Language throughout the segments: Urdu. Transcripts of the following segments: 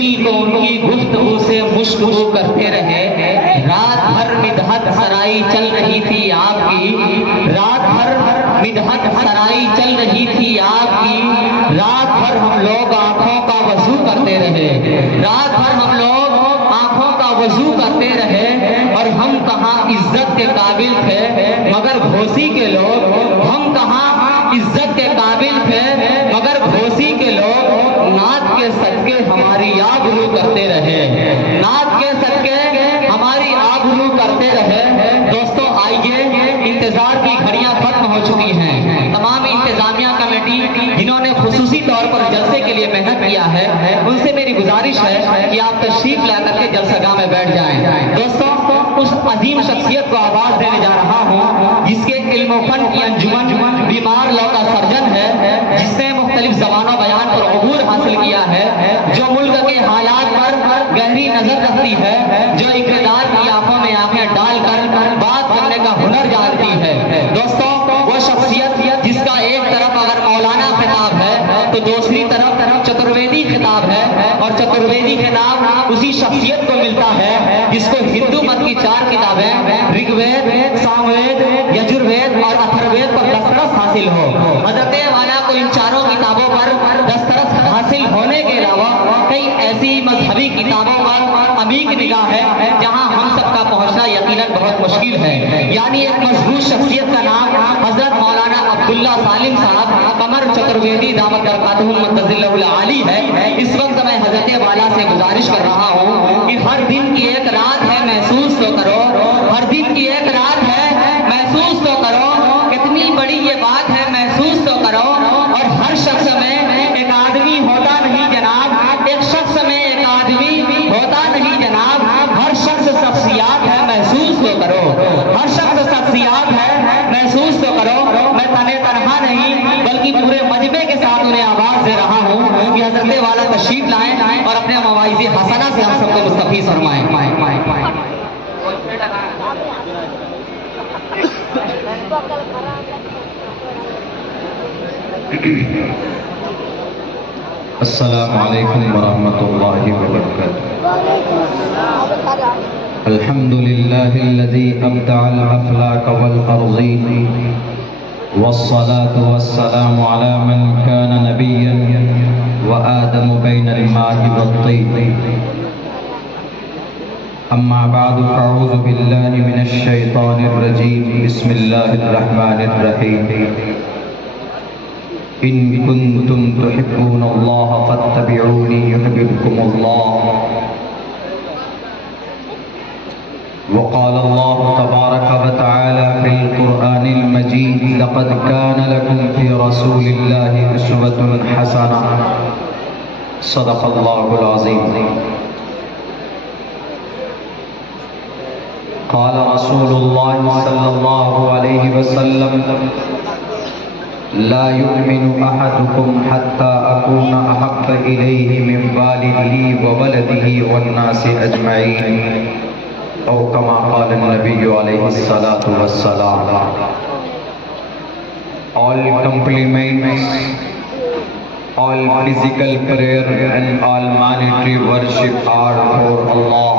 دل کو ان کی گفتگو سے مشغول کرتے رہے۔ رات بھر مدحت سرائی چل رہی تھی آپ کی، رات بھر مدحت سرائی چل رہی تھی آپ کی، رات بھر ہم لوگ آنکھوں کا وضو کرتے رہے، رات بھر ہم لوگ آنکھوں کا وضو کرتے رہے، اور ہم کہاں عزت کے قابل تھے مگر گھوسی کے لوگ، ہم کہاں عزت کے قابل تھے مگر گھوسی کے لوگ نعت کے صدقے ہماری آبرو کرتے رہے، نعت کے صدقے ہماری آبرو کرتے رہے۔ دوستو آئیے، انتظار کی گھڑیاں ختم ہو چکی ہیں۔ تمام انتظامیہ کمیٹی جنہوں نے خصوصی طور پر جلسے کے لیے محنت کیا ہے، ان سے میری گزارش ہے کہ آپ تشریف لا کر کے جلسہ گاہ میں بیٹھ جائیں۔ دوستو اس عظیم شخصیت کو آواز دینے جا رہا ہوں جس کے علم و فن کی انجمن بیمار لو کا سرجن ہے، جس نے مختلف زبان و بیان پر عبور حاصل کیا ہے، جو ملک کے حالات پر گہری نظر رکھتی ہے، جو اقتدار کی آنکھوں میں آنکھیں ڈال کر بات کرنے کا ہنر جانتی ہے۔ دوستو وہ شخصیت جس کا ایک طرف اگر مولانا خطاب ہے تو دوسری طرف چترویدی خطاب ہے، اور چترویدی خطاب اسی شخصیت کو ملتا ہے جس کو ہندو مت کی 4 کتابیں رگ وید، سام وید، یجروید اور اتھروید پر دسترس حاصل ہو۔ حضرت والا کو ان 4 کتابوں پر دسترس حاصل ہونے کے علاوہ کئی ایسی مذہبی کتابوں پر عمیق نگاہ ہے جہاں ہم سب کا پہنچنا یقیناً بہت مشکل ہے۔ یعنی ایک مشہور شخصیت کا نام حضرت مولانا عبداللہ سالم صاحب قمر چترویدی دامت برکاتہم متظل العالی ہے۔ اس وقت میں حضرت والا سے گزارش کر رہا ہوں کہ ہر دن کی ایک رات ہے، محسوس تو کرو، ہر دن کی ایک رات ہے، محسوس تو کرو، کتنی بڑی یہ بات ہے، محسوس تو کرو۔ اور ہر شخص میں ایک آدمی ہوتا نہیں جناب، ایک شخص میں ایک آدمی ہوتا نہیں جناب، ہر شخص شخصیات ہے، محسوس تو کرو، ہر شخص شخصیات ہے، محسوس تو کرو۔ میں تنہا نہیں بلکہ پورے مجمع کے ساتھ انہیں آواز دے رہا ہوں کہ حضرت والا تشریف لائیں اور اپنے مواعظ حسنہ سے ہم سب کو مستفیض فرمائیں۔ السلام علیکم ورحمۃ اللہ وبرکاتہ۔ الحمد للہ الذی ابدع الافلاک والارضین، والصلاة والسلام علی من کان نبیا وآدم بین الماء والطین، اما بعد فاعوذ باللہ من الشیطان الرجیم، بسم اللہ الرحمن الرحیم۔ ان کنتم تحبون اللہ فاتبعونی یحببکم اللہ، وقال اللہ تبارک وتعالی فی القرآن المجید، لقد کان لکم فی رسول اللہ اسوۃ حسنہ، صدق اللہ العظیم۔ قال رسول اللہ صلی اللہ علیہ وسلم، لا يؤمن أحدكم حتى أكون أحب إليه من والده وولده والناس أجمعين، أو كما قال النبي عليه الصلاة والسلام۔ All compliments, all physical prayer and all monetary worship are for Allah.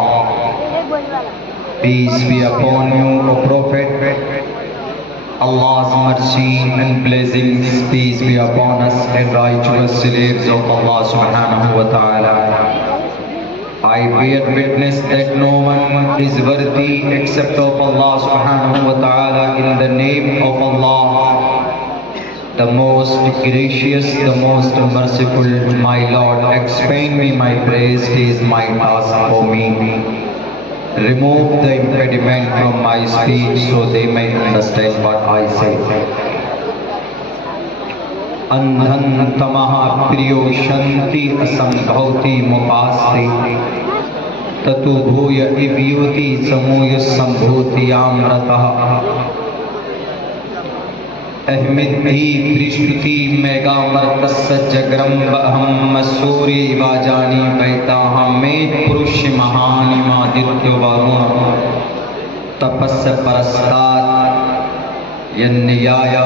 Peace be upon you, O Prophet. Allah's mercy and blessings, peace be upon us and righteous slaves of Allah subhanahu wa ta'ala. I bear witness that no one is worthy except of Allah subhanahu wa ta'ala. In the name of Allah, the most gracious, the most merciful, my Lord, expand me my praise, it is my task for me. Remove the impediment from my speech so they may understand what I say. Andhan tamaha priyo shanti asambhavti mupasti, tatu bhuya ivyuti samuya sambhuti amrataha। Ahmad بھی پرشتی میگا مرکس جگرم بہم مسوری واجانی بیتا ہمیں پرش مہانی مادتیو بارون تپس پرستات ینیایا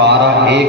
12-1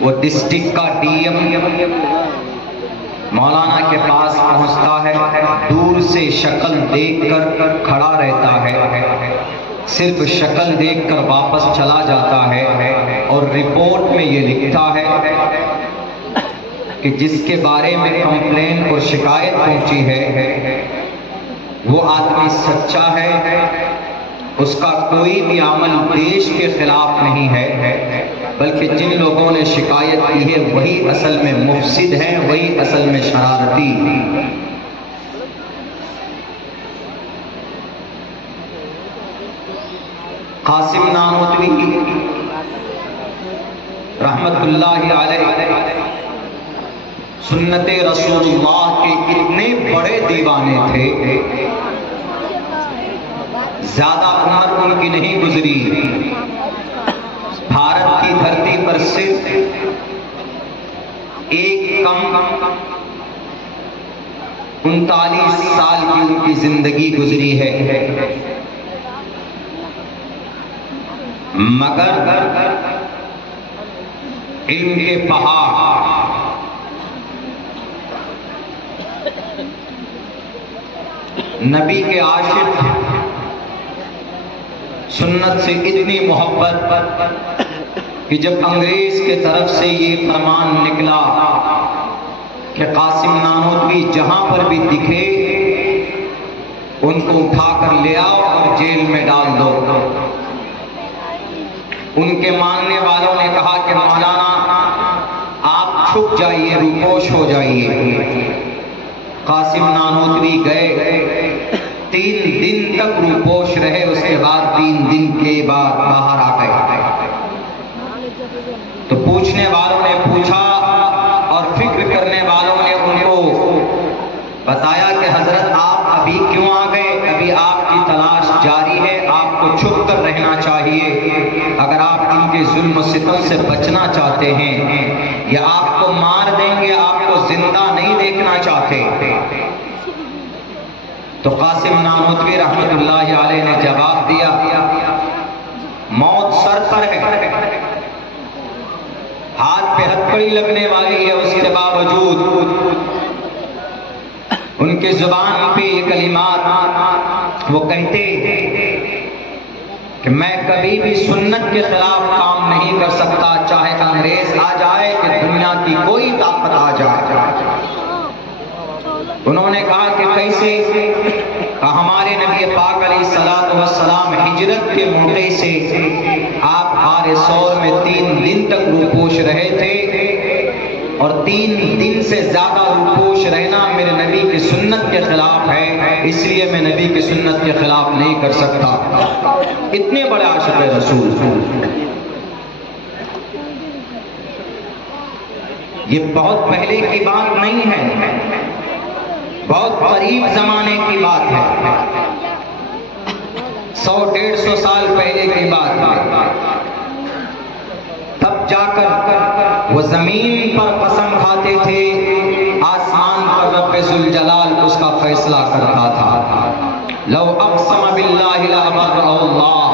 وہ ڈسٹرکٹ کا ڈی ایم مولانا کے پاس پہنچتا ہے، دور سے شکل دیکھ کر کھڑا رہتا ہے، صرف شکل دیکھ کر واپس چلا جاتا ہے، اور رپورٹ میں یہ لکھتا ہے کہ جس کے بارے میں کمپلین اور شکایت پہنچی ہے وہ آدمی سچا ہے، اس کا کوئی بھی عمل دیش کے خلاف نہیں ہے، بلکہ جن لوگوں نے شکایت کی ہے وہی اصل میں مفسد ہیں، وہی اصل میں شرارتی ہیں۔ قاسم نانوتوی رحمت اللہ علیہ سنت رسول اللہ کے اتنے بڑے دیوانے تھے، زیادہ عمر ان کی نہیں گزری، بھارت کی دھرتی پر صرف ایک کم 39 سال کی ان کی زندگی گزری ہے، مگر علم کے پہاڑ نبی کے عاشق، سنت سے اتنی محبت کہ جب انگریز کے طرف سے یہ فرمان نکلا کہ قاسم نانوتوی جہاں پر بھی دکھے ان کو اٹھا کر لے آؤ اور جیل میں ڈال دو، ان کے ماننے والوں نے کہا کہ مولانا آپ چھپ جائیے، روپوش ہو جائیے۔ قاسم نانوتوی گئے، 3 دن تک روپوش رہے، اس کے بعد 3 دن کے بعد باہر آ گئے۔ تو پوچھنے والوں نے پوچھا اور فکر کرنے والوں نے ان کو بتایا کہ حضرت آپ ابھی کیوں آ گئے؟ ابھی آپ کی تلاش جاری ہے، آپ کو چھپ کر رہنا چاہیے، اگر آپ ان کے ظلم و ستم سے بچنا چاہتے ہیں، یا آپ کو مار دیں گے، آپ کو زندہ نہیں دیکھنا چاہتے۔ تو قاسم نانوتوی رحمت اللہ علیہ نے جواب دیا، موت سر پر ہے، ہاتھ پہ ہتھکڑی لگنے والی ہے، اس کے باوجود ان کے زبان پہ یہ کلمات وہ کہتے کہ میں کبھی بھی سنت کے خلاف کام نہیں کر سکتا، چاہے انگریز آ جائے کہ دنیا کی کوئی طاقت آ جائے۔ انہوں نے کہا کہ کیسے؟ ہمارے نبی پاک علیہ الصلوۃ والسلام ہجرت کے موقع سے آپ غار ثور میں 3 دن تک روپوش رہے تھے، اور 3 دن سے زیادہ روپوش رہنا میرے نبی کی سنت کے خلاف ہے، اس لیے میں نبی کی سنت کے خلاف نہیں کر سکتا۔ اتنے بڑے عاشق رسول، یہ بہت پہلے کی بات نہیں ہے، بہت قریب زمانے کی بات ہے، 100-150 سال پہلے کی بات ہے۔ تب جا کر وہ زمین پر قسم کھاتے تھے، آسمان پر رب ذوالجلال اس کا فیصلہ کرتا تھا۔ لو اقسم باللہ لابرہ اللہ،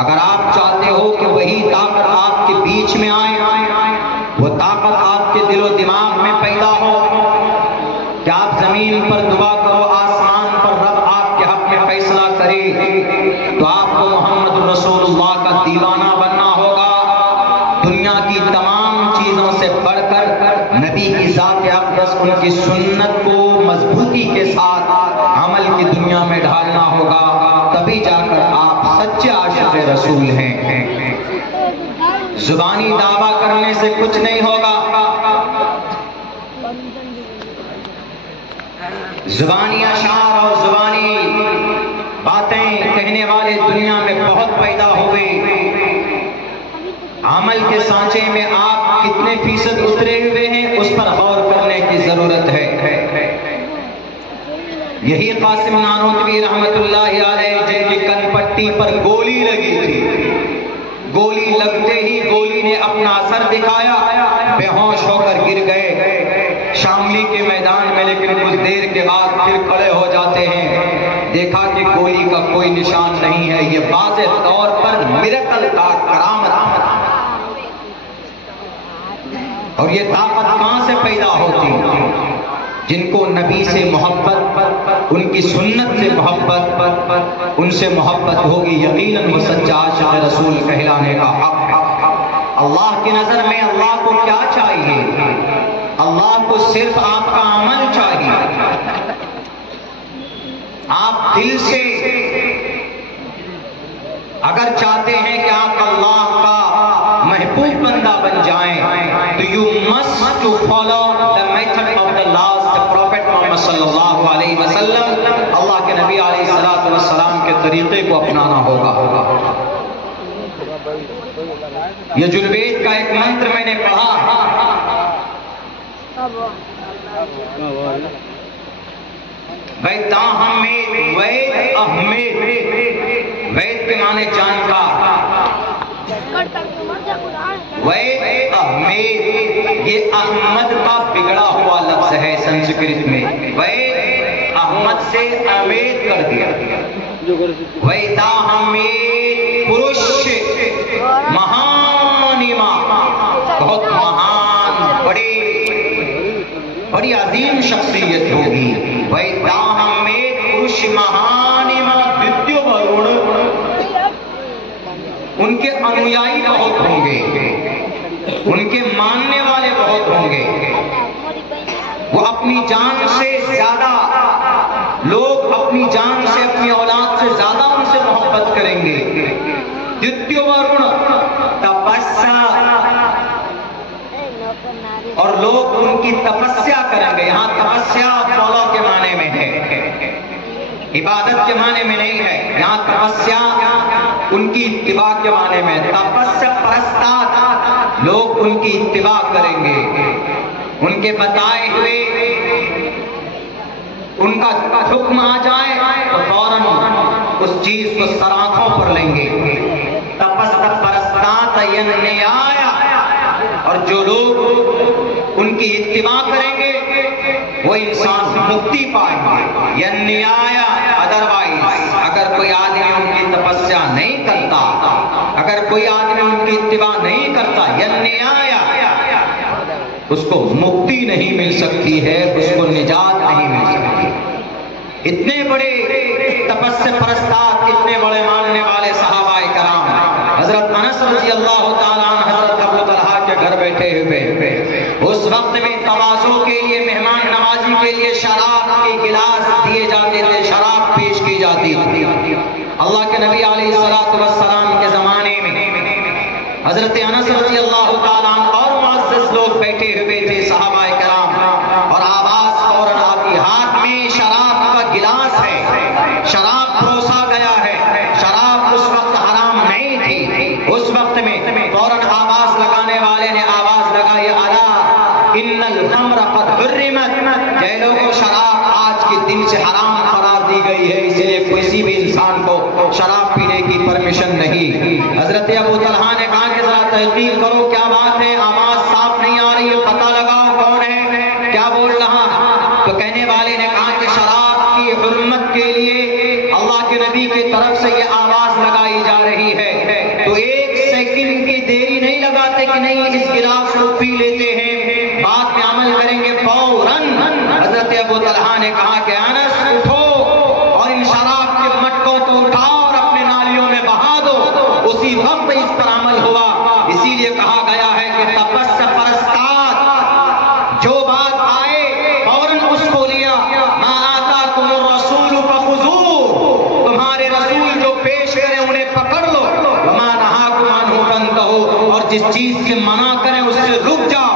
اگر آپ چاہتے ہو کہ وہی طاقت آپ کے بیچ میں آئے، وہ طاقت آپ کے دل و دماغ میں پیدا ہو کہ آپ زمین پر دعا کرو، آسمان پر رب آپ کے حق میں فیصلہ کرے، تو آپ کو محمد رسول اللہ کا دیوانہ بننا ہوگا۔ دنیا کی تمام چیزوں سے بڑھ کر نبی کی ذات اقدس، ان کی سنت کو مضبوطی کے ساتھ عمل کی دنیا میں ڈھالنا ہوگا، تبھی جا کر آپ سچے عاشق رسول ہیں۔ زبانی دعویٰ کرنے سے کچھ نہیں ہوگا، زبانی اشعار اور زبانی باتیں کہنے والے دنیا میں بہت پیدا ہوئے، عمل کے سانچے میں آپ کتنے فیصد اترے ہوئے ہیں اس پر غور کرنے کی ضرورت ہے۔ یہی قاسم نانوتوی رحمت اللہ علیہ جن کی کن پٹی پر گولی لگی تھی، گولی لگتے ہی گولی نے اپنا اثر دکھایا، بے ہوش ہو کر گر گئے شاملی کے میدان میں، لیکن کچھ دیر کے بعد پھر کھڑے ہو جاتے ہیں، دیکھا کہ گولی کا کوئی نشان نہیں ہے۔ یہ واضح طور پر میریکل تھا، کرامت۔ اور یہ طاقت کہاں سے پیدا ہوتی؟ جن کو نبی سے محبت، ان کی سنت سے محبت، ان سے محبت ہوگی، یقیناً وہ سچا عاشق رسول کہلانے کا حق ہے۔ اللہ کی نظر میں اللہ کو کیا چاہیے؟ اللہ کو صرف آپ کا عمل چاہیے۔ آپ دل سے اگر چاہتے ہیں کہ آپ اللہ کا محبوب بندہ بن جائیں تو you must to follow the method of the last prophet محمد صلی اللہ علیہ وسلم، اللہ کے نبی علیہ السلام کے طریقے کو اپنانا ہوگا۔ یجروید کا ایک منتر میں نے پڑھا، وید کے معنی جانکار، وید احمد، یہ احمد کا بگڑا ہوا لفظ ہے سنسکرت میں، وید احمد سے امید کر دیا، ویدا ہمید پروش مہانیما، بہت مہان، بڑی عظیم شخصیت ہوگی، ویدا ہمید پروش مہانیما دتیو ورون، ان کے انویائی بہت ہوں گے، ان کے ماننے والے بہت ہوں گے، وہ اپنی جان سے زیادہ، لوگ اپنی جان سے، اپنی اولاد سے زیادہ ان سے محبت کریں گے۔ دتیو ورون تپسیا، اور لوگ ان کی تپسیا کریں گے۔ یہاں تپسیا فالو کے معنی میں ہے، عبادت کے معنی میں نہیں ہے، یہاں تپسیا ان کی اتباع کے معنی میں، تپسیا پرستات، لوگ ان کی اتباع کریں گے، ان کے بتائے ہوئے ان کا حکم آ جائے تو فوراً اس چیز کو سراخوں پر لیں گے۔ تپسیا پرستات ینیایا، اور جو لوگ ان کی اتباع کریں گے وہ انسان مکتی پائیں گے۔ ینیایا، ادروائز اگر کوئی آدمی ان کی تپسیا نہیں کرتا، اگر کوئی آدمی ان کی اتباع نہیں کرتا، ینیایا، اس کو مکتی نہیں مل سکتی ہے، اس کو نجات نہیں مل سکتی۔ اتنے بڑے تپسیا پرستات، اتنے بڑے ماننے والے صحابہ کرام، حضرت انس رضی اللہ تعالیٰ عنہ حضرت ابو طلحہ کے گھر بیٹھے ہوئے، اس وقت میں تواضع کے لیے، مہمان نوازی کے لیے شراب کے گلاس دیے جاتے تھے، شراب پیش کی جاتی تھی۔ اللہ کے نبی علیہ السلام کے زمانے میں حضرت انس رضی اللہ تعالیٰ عنہ اور معزز لوگ بیٹھے ہوئے تھے، صحابہ کرام، اور آواز فوراً آپ کے ہاتھ میں شراب کا گلاس ہے، شراب پروسا گیا ہے، شراب اس وقت حرام نہیں تھی، اس وقت میں فوراً آواز لگانے والے نے آواز لگائی، الا ان الخمر قد حرمت، اے لوگوں شراب آج کے دن سے حرام قرار دی گئی ہے، اس لیے کسی بھی انسان کو شراب پینے کی پرمیشن نہیں۔ حضرت ابو طلحہ نے کہا کہ ذرا تحقیق کرو کیا بات ہے، آواز صاف نہیں آ رہی ہے، پتہ لگاؤ کون ہے، کیا بول رہا۔ تو کہنے والے نے کہا کہ شراب کی حرمت کے لیے اللہ کے نبی کی طرف سے یہ آواز لگائی جا رہی ہے، تو ایک سیکنڈ کی دیری نہیں لگاتے کہ نہیں اس گلاس کو پی لیتے ہیں، بات میں عمل کریں گے فوراً۔ حضرت ابو طلحہ نے کہا کہ انس اٹھو اور ان شراب کے مٹکوں کو اٹھاؤ اور اپنے نالیوں میں بہا دو، اسی وقت اس پر عمل ہوا۔ اسی لیے کہا گیا ہے کہ تپسیا پرستات، جو بات آئے فوراً اس کو لیا، ما آتاکم الرسول فخذوہ، تمہارے رسول جو پیش کریں انہیں پکڑ لو، وما نہاکم عنہ فانتہوا، اور جس چیز سے منع کریں اس سے رک جاؤ۔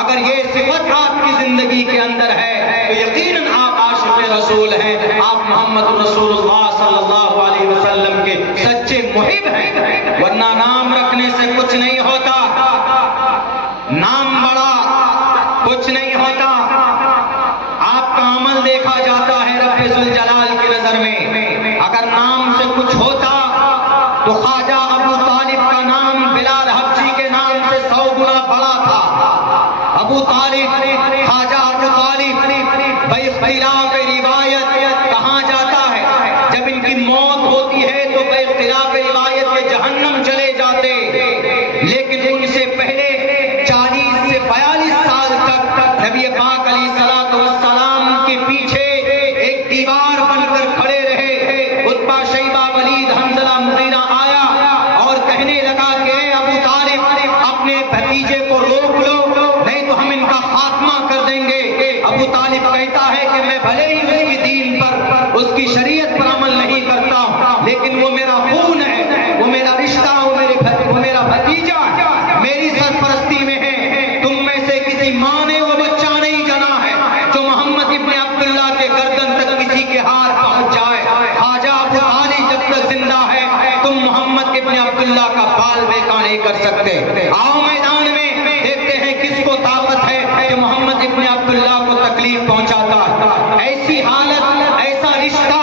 اگر یہ صفت آپ کی زندگی کے اندر ہے تو یقیناً آپ عاشق رسول ہیں، آپ محمد رسول اللہ صلی اللہ علیہ وسلم کے سچے محب ہیں، ورنہ نام رکھنے سے کچھ نہیں ہوتا، نام بڑا کچھ نہیں ہوتا، آپ کا عمل دیکھا جاتا ہے رب ذوالجلال کی نظر میں۔ اگر نام سے کچھ ہوتا تو خواجہ ابو طالب کا نام بلال حبشی کے نام سے 100 گنا بڑا تھا۔ ابو طالب، خواجہ ابو طالب باختلاف روایت کہاں جاتا ہے، جب ان کی موت ہوتی ہے تو باختلاف روایت یہ جہنم چلے جاتے، لیکن ان سے پہلے 40 سے 42 اس کی شریعت پر عمل نہیں کرتا ہوں، لیکن وہ میرا خون ہے، وہ میرا رشتہ، وہ میرا بھتیجا میری سرپرستی میں ہے۔ تم میں سے کسی ماں نے وہ بچہ نہیں جنا ہے جو محمد ابن عبداللہ کے گردن تک کسی کے ہاتھ پہنچ جائے۔ خواجہ ابو طالب جب تک زندہ ہے تم محمد ابن عبداللہ کا بال بیکا نہیں کر سکتے۔ آؤ میدان میں دیکھتے ہیں کس کو طاقت ہے کہ محمد ابن عبداللہ کو تکلیف پہنچاتا ہے۔ ایسی حالت، ایسا رشتہ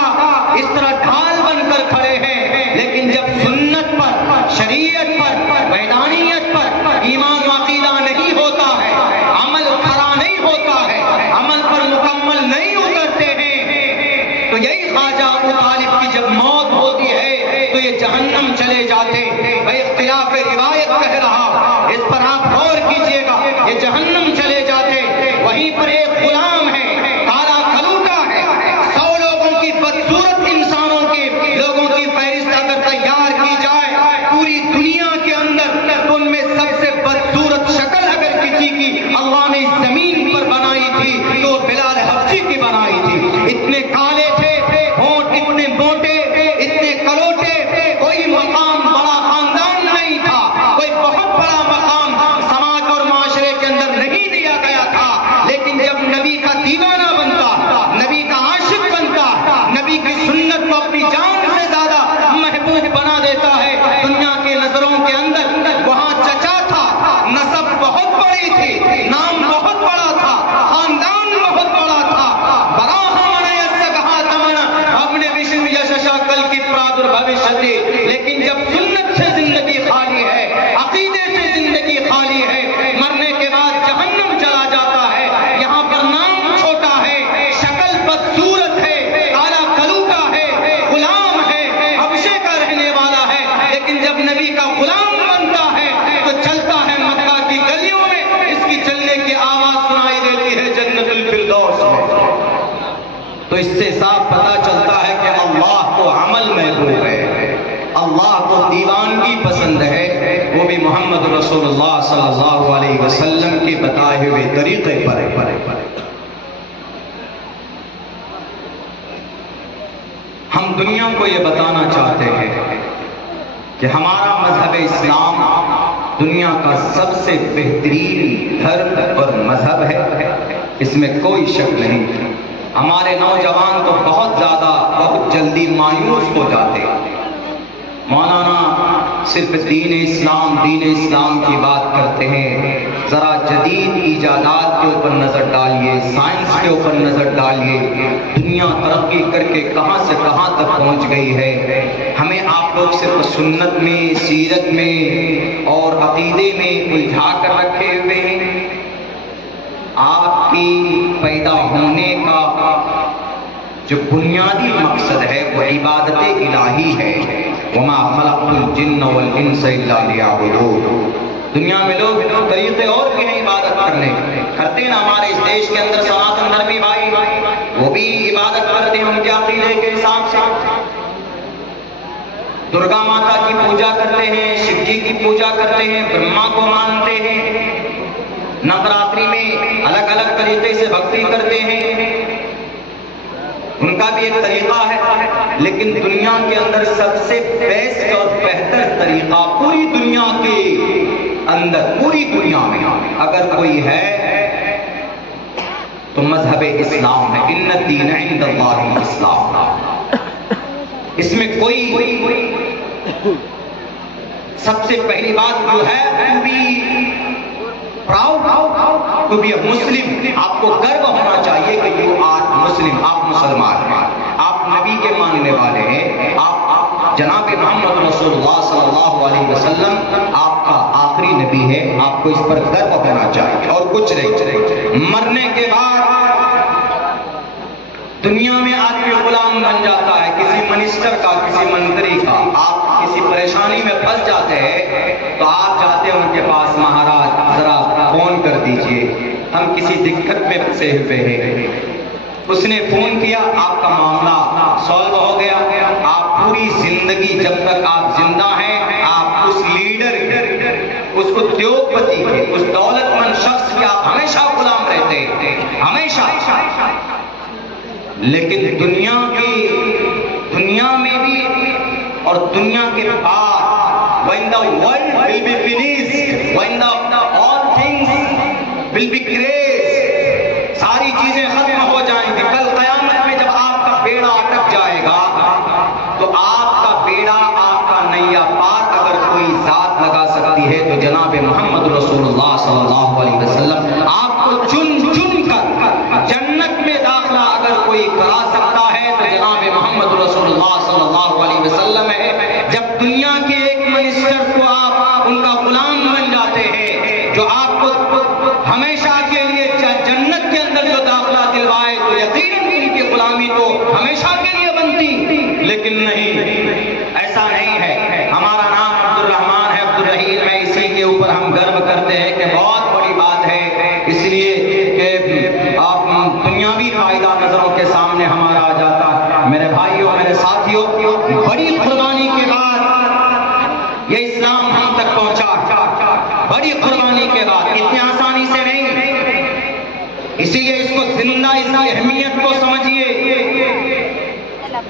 اس طرح ڈھال بن کر کھڑے ہیں، لیکن جب سنت پر، شریعت پر، وحدانیت پر ایمان و عقیدہ نہیں ہوتا ہے، عمل کھڑا نہیں ہوتا ہے، عمل پر مکمل نہیں اترتے ہیں، تو یہی خواجہ ابو طالب کی جب موت ہوتی ہے تو یہ جہنم چلے جاتے۔ میں اختلاف روایت کہہ رہا، اس پر آپ غور کیجئے گا، یہ جہنم چلے جاتے۔ وہیں پر ایک غلام ہے، کالا کلوٹا ہے، 100 لوگوں کی بدصورت انسانوں کی، لوگوں کی فہرست اگر تیار کی جائے پوری دنیا کے اندر، تو ان میں سب سے بدصورت شکل اگر کسی کی اللہ نے زمین پر بنائی تھی تو بلال حبشی کی بنائی تھی۔ اتنے کالے تھے، ہونٹ اتنے موٹے، اتنے کلوٹے، کوئی مقام بڑا خاندان نہیں تھا، کوئی بہت بڑا مقام سماج اور معاشرے کے اندر نہیں دیا گیا تھا، لیکن جب نبی کا دیوانہ بنتا، نبی کا عاشق بنتا، نبی کی سنت کو اپنی جان سے زیادہ محبوب بنا دیتا ہے دنیا کے نظروں کے اندر، وہاں چچا تھا، نسب بہت بڑی تھی، نام بہت بڑا تھا، خاندان بہت بڑا تھا، اپنے وشنو یششا کل کی پرادربھوشتی، لیکن جب سنت سے زندگی خالی ہے، عقیدے سے زندگی خالی ہے، مرنے کے بعد جہنم چلا جاتا ہے۔ یہاں پر نام چھوٹا ہے، شکل بدصورت ہے، کالا کلوٹا ہے، غلام ہے، حبشے کا رہنے والا ہے، لیکن جب نبی کا غلام بنتا ہے تو چلتا ہے مکہ کی گلیوں میں، اس کی چلنے کی آواز سنائی دیتی ہے جنت الفردوس میں۔ تو اس سے صاف پتہ چلتا ہے کہ اللہ کو عمل محبوب ہے، اللہ کو دیوانگی پسند ہے، وہ بھی محمد رسول اللہ صلی اللہ علیہ وسلم کے بتائے ہوئے طریقے پر۔ ہم دنیا کو یہ بتانا چاہتے ہیں کہ ہمارا مذہب اسلام دنیا کا سب سے بہترین دھرم اور مذہب ہے، اس میں کوئی شک نہیں۔ ہمارے نوجوان تو بہت زیادہ، بہت جلدی مایوس ہو جاتے ہیں۔ مولانا صرف دین اسلام کی بات کرتے ہیں، ذرا جدید ایجادات کے اوپر نظر ڈالیے، سائنس کے اوپر نظر ڈالیے، دنیا ترقی کر کے کہاں سے کہاں تک پہنچ گئی ہے۔ ہمیں آپ لوگ صرف سنت میں، سیرت میں اور عقیدے میں الجھا کر رکھے ہوئے ہیں۔ آپ کی پیدا ہونے کا جو بنیادی مقصد ہے وہ عبادت الہی ہے۔ وما خلقت الجن والانس الا لیعبدون۔ دنیا میں لوگ طریقے اور بھی ہیں عبادت کرتے ہیں نا، ہمارے اس دیش کے اندر سناتن دھرمی بھائی وہ بھی عبادت کرتے ہیں ان کے عقیدے کے حساب سے، درگا ماتا کی پوجا کرتے ہیں، شیو جی کی پوجا کرتے ہیں، برہما کو مانتے ہیں، نوراتری میں الگ الگ طریقے سے بھکتی کرتے ہیں، ان کا بھی ایک طریقہ ہے۔ لیکن دنیا کے اندر سب سے بیسٹ اور بہتر طریقہ پوری دنیا کے اندر، پوری دنیا میں اگر کوئی ہے تو مذہب اسلام ہے۔ ان الدین عند اللہ الاسلام۔ اس میں کوئی سب سے پہلی بات جو ہے to be a Muslim، آپ کو گرو ہونا چاہیے کہ you are Muslim، آپ مسلمان ہیں، آپ نبی کے ماننے والے ہیں، آپ جناب محمد رسول اللہ صلی اللہ علیہ وسلم آپ کا آخری نبی ہے، آپ کو اس پر گرو ہونا چاہیے اور کچھ نہیں۔ مرنے کے بعد دنیا میں آدمی غلام بن جاتا ہے کسی منسٹر کا، کسی منتری کا۔ آپ کسی پریشانی میں پھنس جاتے ہیں تو آپ جاتے ہیں ان کے پاس، مہاراج ذرا فون کر دیجئے، ہم کسی دقت میں پھنسے ہوئے ہیں۔ اس نے فون کیا، آپ کا معاملہ سالو ہو گیا۔ آپ پوری زندگی جب تک آپ زندہ ہیں آپ اس لیڈر کے، اس ادیوگپتی کے، اس دولت مند شخص کے آپ ہمیشہ غلام رہتے ہیں، ہمیشہ۔ لیکن دنیا میں بھی اور دنیا کے بعد when the world will be finished, when all things will be great, ساری چیزیں ختم ہو جائیں گی. کل قیامت میں جب آپ کا بیڑا اٹک جائے گا تو آپ کا بیڑا، آپ کا نیا پار اگر کوئی ذات لگا سکتی ہے تو جناب محمد رسول اللہ صلی اللہ علیہ وسلم آپ کو چن کر جنت میں داخلہ اگر کوئی کرا سکتا ہے تو جناب محمد رسول اللہ صلی اللہ علیہ وسلم ہے. جب دنیا کے ایک منسٹر کو آپ ان کا غلام بن جاتے ہیں جو آپ کو ہمیشہ کے لیے جنت کے اندر جو داخلہ دلوائے تو یقیناً ان کی غلامی تو ہمیشہ کے لیے بنتی. لیکن نہیں، ایسا نہیں ہے. ہمارا نام عبد الرحمان ہے، عبد الرحیم ہے. اسی کے اوپر ہم گرو کرتے ہیں کہ بہت بڑی بات ہے، اس لیے کہ آپ دنیاوی فائدہ نظروں کے سامنے ہمارا آ جاتا ہے. میرے بھائیوں، میرے ساتھیوں، بڑی قربانی کے بعد یہ اسلام ہم تک پہنچا. بڑی قربانی کے بعد، اتنی آسانی سے نہیں. اسی لیے اس کو زندہ، اس کی اہمیت کو سمجھیے.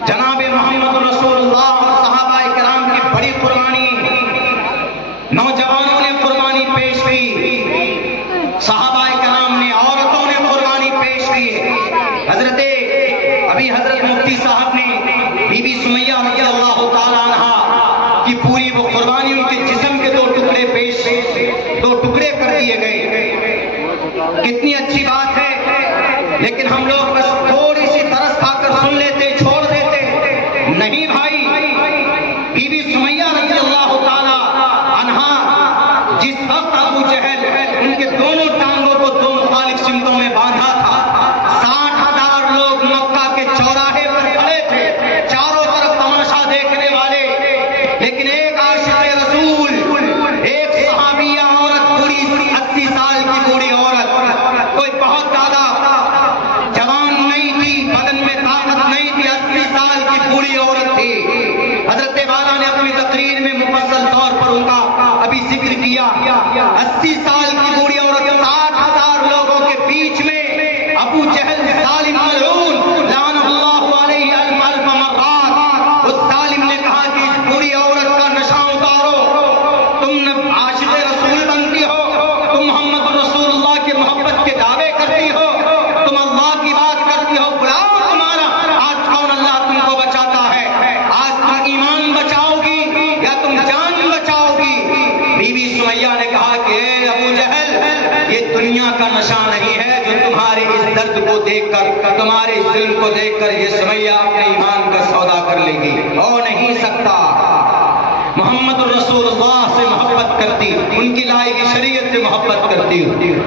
جناب محمد رسول اللہ اور صحابہ کرام کی بڑی قربانی، نوجوانوں نے قربانی پیش کی، صحابہ کرام نے، عورتوں نے قربانی پیش کی. حضرت مفتی صاحب نے بی بی سمیہ رضی اللہ تعالی عنہا کی پوری وہ قربانی، ان کے جسم کے دو ٹکڑے کر دیے گئے. کتنی اچھی بات ہے، لیکن ہم لوگ بس تھوڑی سی ترس کھا کر سن لیتے، چھوڑ دیتے. نہیں بھائی، بی بی سمیہ رضی اللہ تعالی عنہا جس وقت ابو جہل ان کے دونوں ٹانگوں کو دو مخالف سمتوں میں باندھا تھا، 60,000 لوگ مکہ کے چوراہے پر کھڑے تھے، چاروں طرف تماشا دیکھنے والے. لیکن ایک عاشق رسول، ایک صحابیہ عورت، پوری 80 سال کی بوڑھی عورت، کوئی بہت زیادہ جوان نہیں تھی، بدن میں طاقت نہیں تھی، 80 سال کی بوڑھی عورت تھی. حضرت والا نے اپنی تقریر میں مفصل طور پر ان کا ابھی ذکر کیا. 80 سال کی بوڑھی عورت 60,000 لوگوں کے بیچ میں ابو جہل ظالم ملعون لعنہ اللہ علیہ الف مرات، اس ظالم نے کہا کہ اس بوڑھی عورت کا نشہ اتارو، تم عاشق رسول بنتی ہو، تم محمد رسول اللہ کے محبت کے دعوے کرتی ہو، تم اللہ کی بات کرتی ہو، بلاؤ تمہارا آج کون اللہ تم کو بچاتا ہے. آج تم ایمان بچاؤ گی یا تم جان بچاؤ گی؟ بی بی سمیہ نے کہا کہ اے ابو جہل، یہ دنیا کا نشہ نہیں ہے جو تمہارے اس درد کو دیکھ کر، تمہارے اس ظلم کو دیکھ کر یہ سمیہ اپنے ایمان کا سودا کر لے گی. ہو نہیں سکتا. محمد رسول اللہ سے محبت کرتی، ان کی لائی کی شریعت سے محبت کرتی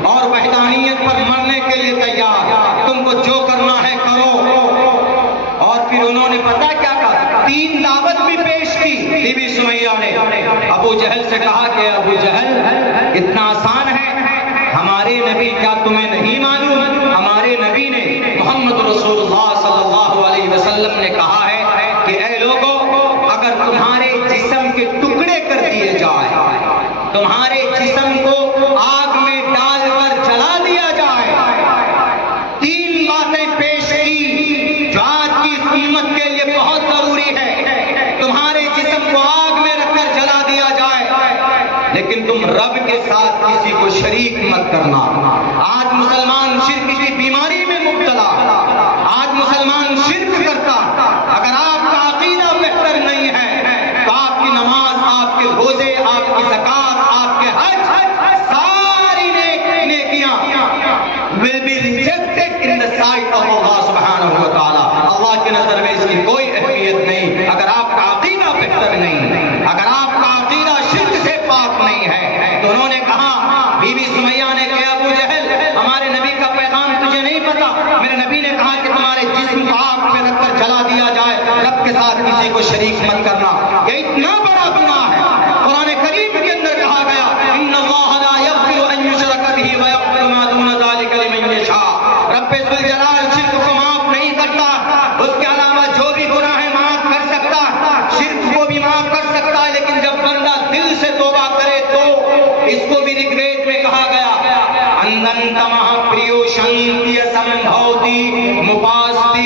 اور وحدانیت پر مرنے کے لیے تیار، تم کو جو کرنا ہے کرو. اور پھر انہوں نے پتہ کیا کہا؟ 3 دعوت بھی پیش کی بی بی سمیہ نے. ابو جہل سے کہا کہ ابو جہل، اتنا آسان ہے، ہمارے نبی، کیا تمہیں نہیں معلوم؟ ہمارے نبی نے، محمد رسول اللہ صلی اللہ علیہ وسلم نے کہا ہے کہ اے لوگوں، اگر تمہارے جسم کے ٹکڑے کر دیے جائے، تمہارے جسم کو آگ میں ڈال کر جلا دیا جائے، 3 باتیں پیش کی جو آج کی امت کے لیے بہت ضروری ہے. تمہارے جسم کو آگ میں رکھ کر جلا دیا جائے، لیکن تم رب کے ساتھ کسی کو شریک مت کرنا. آج مسلمان شرک کی بیماری میں مبتلا، آج مسلمان شرک کرتا. اگر آپ کا عقیدہ بہتر نہیں ہے تو آپ کی نماز، آپ کے روزے، آپ کی زکات، آپ کے حج، ساری نیکیاں will be rejected in the sight of Allah subhanahu wa ta'ala. اللہ کی نظر میں اس کی کوئی اہمیت نہیں اگر آپ کا عقیدہ بہتر نہیں، اگر آپ کا عقیدہ شرک سے پاک نہیں ہے. تو انہوں نے کہا، بی بی سمیہ نے کہا ابو جہل، ہمارے نبی کا پیغام تجھے نہیں پتا؟ میرے نبی نے کہا کہ تمہارے جسم کو آگ میں رکھ کر جلا دیا جائے، رب کے ساتھ کسی کو شریک مت کرنا. یہ اتنا بڑا گناہ ہے. قرآن کریم کے اندر کہا گیا، ان اللہ لا یغفر ان یشرک بہ ویغفر ما دون ذلک لمن یشاء. رب ذوالجلال شرک کو معاف نہیں کرتا، اس کے علاوہ جو بھی گناہ ہے معاف کر سکتا، شرک کو بھی معاف کر سکتا ہے. لیکن جب بندہ دل سے توبہ کرے تو اس کو بھی ریگریٹ میں کہا گیا، اندنت مہا پریو شانتی سمبھوتی مپاستی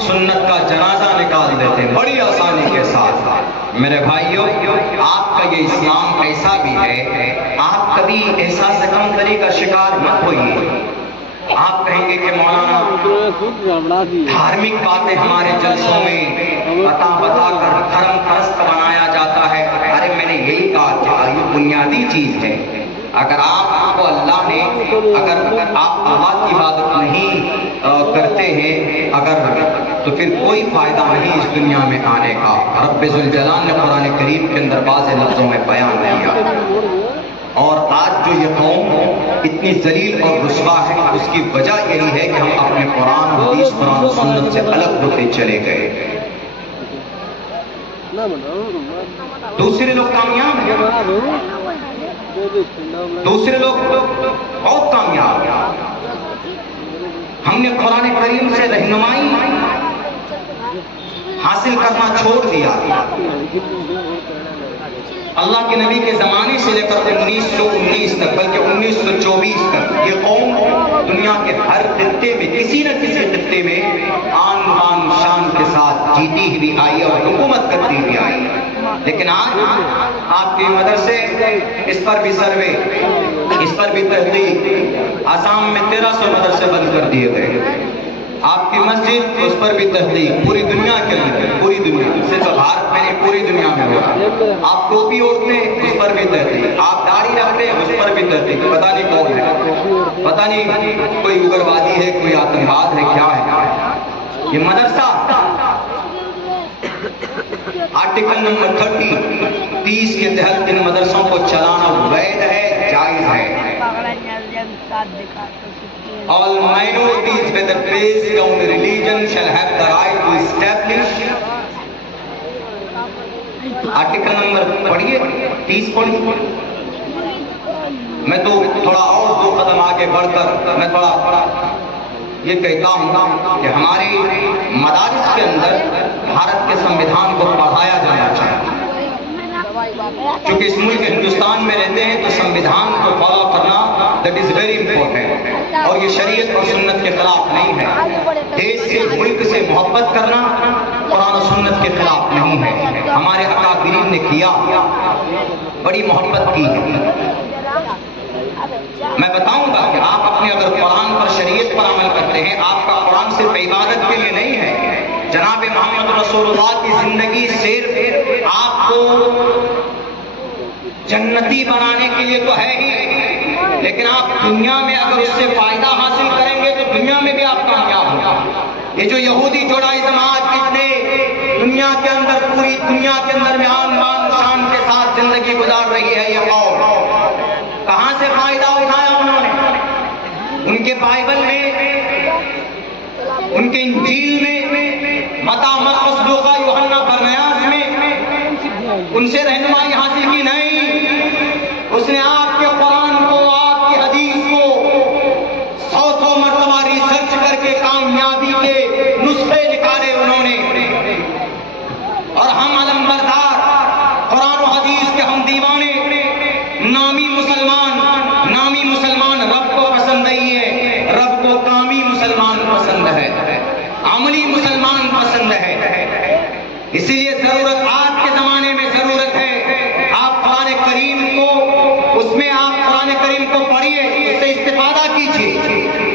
سنت کا جنازہ نکال دیتے ہیں بڑی آسانی کے ساتھ۔ میرے بھائیوں، آپ کا یہ اسلام ایسا بھی ہے، آپ کبھی احساس کمتری کا شکار مت ہوئیے۔ آپ کہیں گے کہ مولانا دھارمک باتیں ہمارے جلسوں میں بتا بتا کر دھرم پرست بنایا جاتا ہے۔ ارے میں نے یہی کہا کہ یہ بنیادی چیز ہے۔ اگر آپ کو اللہ نے، اگر آپ اللہ کی عبادت نہیں کرتے ہیں تو پھر کوئی فائدہ نہیں اس دنیا میں آنے کا۔ رب ذوالجلال نے قرآن کریم کے اندر بعض لفظوں میں بیان کیا۔ اور آج جو یہ قوم اتنی ذلیل اور رسوا ہے، اس کی وجہ یہی ہے کہ ہم اپنے قرآن حدیث قرآن و سنت سے الگ ہوتے چلے گئے۔ دوسرے لوگ کامیاب ہیں، دوسرے لوگ بہت کامیاب ہیں۔ ہم نے قرآن کریم سے رہنمائی حاصل کرنا چھوڑ دیا۔ اللہ کے نبی کے زمانے سے لے کر 1919 تک، بلکہ 1924 تک یہ قوم دنیا کے ہر خطے میں کسی نہ کسی خطے میں آن بان شان کے ساتھ جیتی ہوئی آئی اور حکومت کرتی ہوئی آئی۔ لیکن آج آپ کے مدرسے، اس پر بھی سروے، اس پر بھی تحقیق، آسام میں 1300 مدرسے بند کر دیے گئے۔ آپ کی مسجد، اس پر بھی تحقیق، پوری دنیا کے اندر، پوری دنیا، صرف بھارت میں نہیں پوری دنیا میں ہو رہا۔ آپ ٹوپی اوڑھتے ہیں، اس پر بھی تحقیق، آپ داڑھی رکھتے ہیں، اس پر بھی تحقیق۔ پتہ نہیں کون ہے، پتہ نہیں کوئی اگروادی ہے، کوئی آتنکواد ہے، کیا ہے یہ مدرسہ۔ آرٹیکل نمبر 30 کے تحت ان مدرسوں کو چلانا وید ہے، جائز ہے۔ All minorities whether based on religion shall have the right to establish۔ Article number پڑھیے، 30 پڑھیے۔ میں تو تھوڑا اور 2 قدم آگے بڑھ کر میں تھوڑا یہ کہتا ہوں کہ ہمارے مدارس کے اندر بھارت کے سمویدھان کو پڑھایا جانا چاہیے۔ چونکہ اس ملک ہندوستان میں رہتے ہیں تو سمویدھان کو فالو کرنا دیٹ از ویری امپورٹنٹ، اور یہ شریعت اور سنت کے خلاف نہیں ہے۔ دیش سے، ملک سے محبت کرنا قرآن و سنت کے خلاف نہیں ہے۔ ہمارے اکابرین نے کیا، بڑی محبت کی ہے۔ میں بتاؤں گا کہ آپ اپنے اگر قرآن پر، شریعت پر عمل کرتے ہیں، آپ کا قرآن صرف عبادت کے لیے نہیں ہے۔ جناب محمد رسول اللہ کی زندگی صرف آپ کو جنتی بنانے کے لیے تو ہے ہی، لیکن آپ دنیا میں اگر اس سے فائدہ حاصل کریں گے تو دنیا میں بھی آپ کامیاب ہوں گے۔ یہ جو یہودی جوڑائی آج کتنے دنیا کے اندر، پوری دنیا کے اندر میں آن بان شان کے ساتھ زندگی گزار رہی ہے، یہ قوم کہاں سے فائدہ اٹھایا انہوں نے؟ ان کے بائبل میں، ان کے انجیل میں، متی، مرقس، لوقا، یوحنا، برنیاس میں ان سے رہنمائی حاصل کی نہیں۔ اس نے آپ کے قرآن کو، آپ کی حدیث کو 100 مرتبہ ریسرچ کر کے کامیابی کے نسخے نکالے انہوں نے۔ اور ہم علم بردار، قرآن و حدیث کے ہم دیوانے، نامی مسلمان رب کو پسند نہیں ہے، رب کو کامی مسلمان پسند ہے، عملی مسلمان پسند ہے۔ اسی لیے ضرورت، آج کے زمانے میں ضرورت ہے، آپ قرآن کریم کو، اس میں آپ قرآن کریم کو پڑھیے، اس سے استفادہ کیجیے۔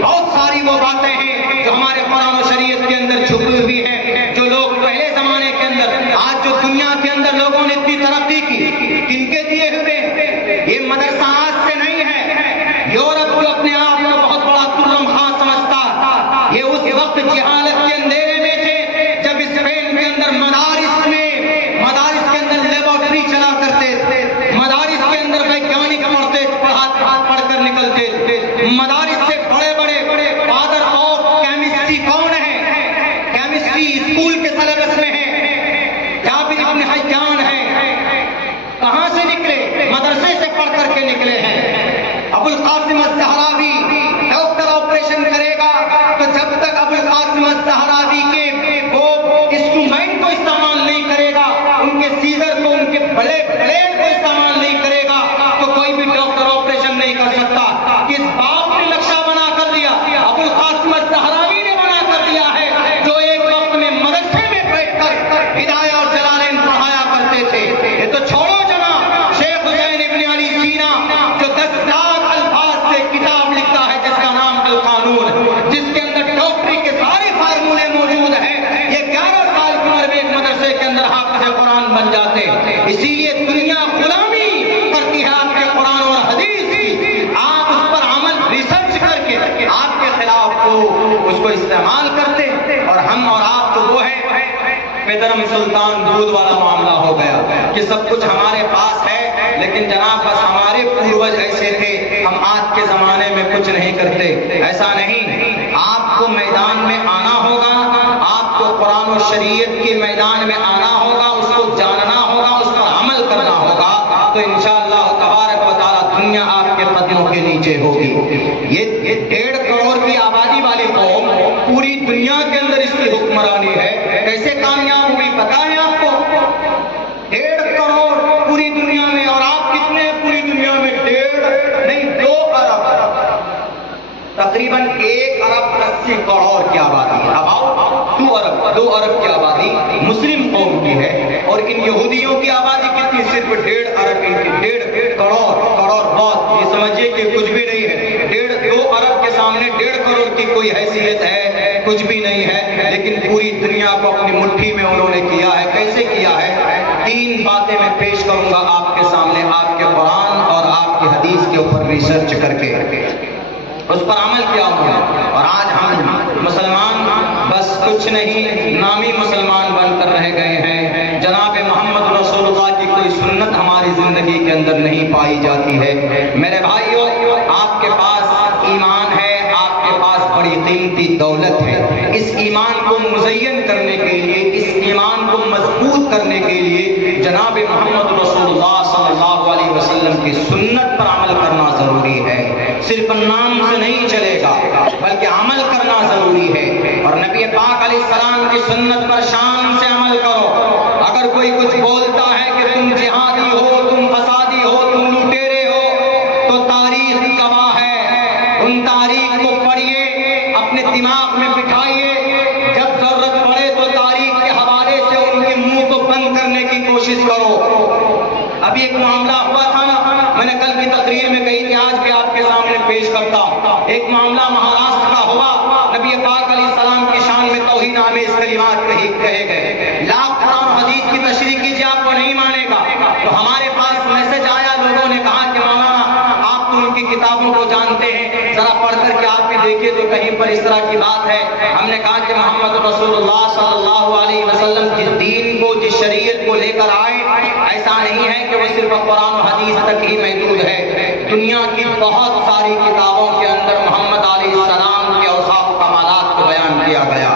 بہت ساری وہ باتیں ہیں جو ہمارے قرآن و شریعت کے اندر چھپی ہوئی ہیں، جو لوگ پہلے زمانے کے اندر، آج جو دنیا کے اندر لوگوں نے اتنی ترقی کی، کن کے دیے ہوئے؟ یہ مدرسہ آج سے نہیں ہے۔ یورپ کو اپنے آپ کو بہت بڑا ترم خاں سمجھتا، یہ اس وقت جہالت کے اندھیرے میں تھے جب اسپین کے اندر مدارس میں پیدرم سلطان دودھ والا معاملہ ہو گیا کہ سب کچھ ہمارے پاس ہے لیکن جناب بس ہمارے پوروج ایسے تھے، ہم آج کے زمانے میں کچھ نہیں کرتے. ایسا نہیں، آپ کو میدان میں آنا ہوگا، آپ کو قرآن و شریعت کے میدان میں آنا ہوگا، اس کو جاننا ہوگا، اس پر عمل کرنا ہوگا، تو انشاءاللہ تبارک و تعالی دنیا آپ کے قدموں کے نیچے ہوگی. یہ 1.5 کروڑ کی آبادی والی قوم پوری دنیا کے اندر اس کی حکمرانی ہے، کیسے کامیاب ہوئی پتہ ہے آپ کو؟ 1.5 کروڑ پوری دنیا میں، اور آپ کتنے ہیں پوری دنیا میں؟ 1.5 نہیں 2 ارب، تقریباً 1 ارب 80 کروڑ کی آبادی ہے. اب 2 ارب کی آبادی مسلم قوم کی ہے، اور ان یہودیوں کی آبادی کتنی؟ صرف 1.5 ارب کی. 1.5 کروڑ بہت، یہ سمجھیے کہ کچھ بھی نہیں ہے. 2 ارب کے سامنے 1.5 کروڑ کی کوئی حیثیت ہے؟ کچھ بھی نہیں ہے. لیکن پوری دنیا کو اپنی مٹھی میں انہوں نے کیا ہے. کیسے کیا ہے؟ 3 باتیں میں پیش کروں گا آپ کے سامنے، آپ کے قرآن اور آپ کی حدیث کے اوپر ریسرچ کر کے اس پر عمل کیا انہوں نے. اور آج ہم مسلمان بس کچھ نہیں، نامی مسلمان بن کر رہ گئے ہیں. جناب محمد رسول اللہ کی کوئی سنت ہماری زندگی کے اندر نہیں پائی جاتی ہے. میرے بھائیو، آپ کے پاس ایمان ہے، آپ کے پاس بڑی قیمتی دولت ہے. اس ایمان کو مزین کرنے کے لیے، اس ایمان کو مضبوط کرنے کے لیے جناب محمد رسول اللہ صلی اللہ علیہ وسلم کی سنت پر عمل کرنا ضروری ہے. صرف نام سے نہیں چلے گا بلکہ عمل کرنا ضروری ہے. اور نبی پاک علیہ السلام کی سنت پر شان سے عمل کرو. اگر کوئی کچھ بولتا ہے کہ تم جہادی ہو، تم فسادی ہو، تم لٹیرے ہو، تو تاریخ گواہ ہے. ان تاریخ کو پڑھیے، اپنے دماغ میں بٹھائیے، جب ضرورت پڑے تو تاریخ کے حوالے سے ان کے منہ کو بند کرنے کی کوشش کرو. ابھی ایک معاملہ ہوا تھا نا، میں نے کل کی تقریر میں کہی کہ آج بھی آپ کے سامنے پیش کرتا ہوں. ایک معاملہ مہاراشٹر کا ہوا. نبی پاک علیہ السلام کی شان میں توہین آمیز کلمات کہے گئے. لاکھ قرآن حدیث کی تشریح کیجیے، آپ کو نہیں مانے گا. تو ہمارے پاس میسج آیا، لوگوں نے کہا کہ مولانا آپ تو ان کی کتابوں کو جانتے ہیں، ذرا پڑھ کر کے آپ بھی دیکھیے تو کہیں پر اس طرح کی بات ہے. ہم نے کہا کہ محمد رسول اللہ صلی اللہ علیہ وسلم جس دین کو، جس شریعت کو لے کر آئے، ایسا نہیں ہے کہ وہ صرف قرآن و حدیث تک ہی محدود ہے. دنیا کی بہت ساری کتابوں کے اندر محمد علیہ السلام کے اوصاف و کمالات کو بیان کیا گیا.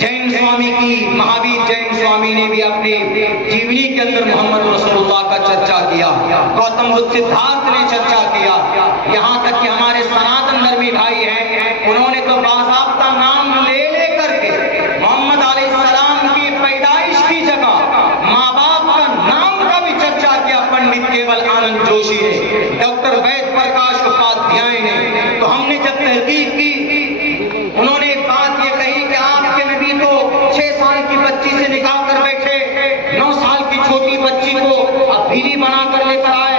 جین سوامی کی، مہاویر جین سوامی نے بھی اپنی جیونی کے اندر محمد رسول اللہ کا چرچا کیا. گوتم بدھ سدھارتھ نے چرچا کیا. یہاں تک کہ ہمارے سناتن دھرمی بھائی ہیں، انہوں نے تو باضابطہ نام لے کر کے محمد علیہ السلام کی پیدائش کی جگہ ماں باپ کا نام کا بھی چرچا کیا. پنڈت کیول آنند جوشی نے، ڈاکٹر وید پرکاش اپادھیائے نے. تو ہم نے جب تحقیق کی، انہوں نے ایک بات یہ کہی کہ آپ کے نبی تو 6 سال کی بچی سے نکاح کر بیٹھے، 9 سال کی چھوٹی بچی کو اب بیوی بنا کر لے کر آئے.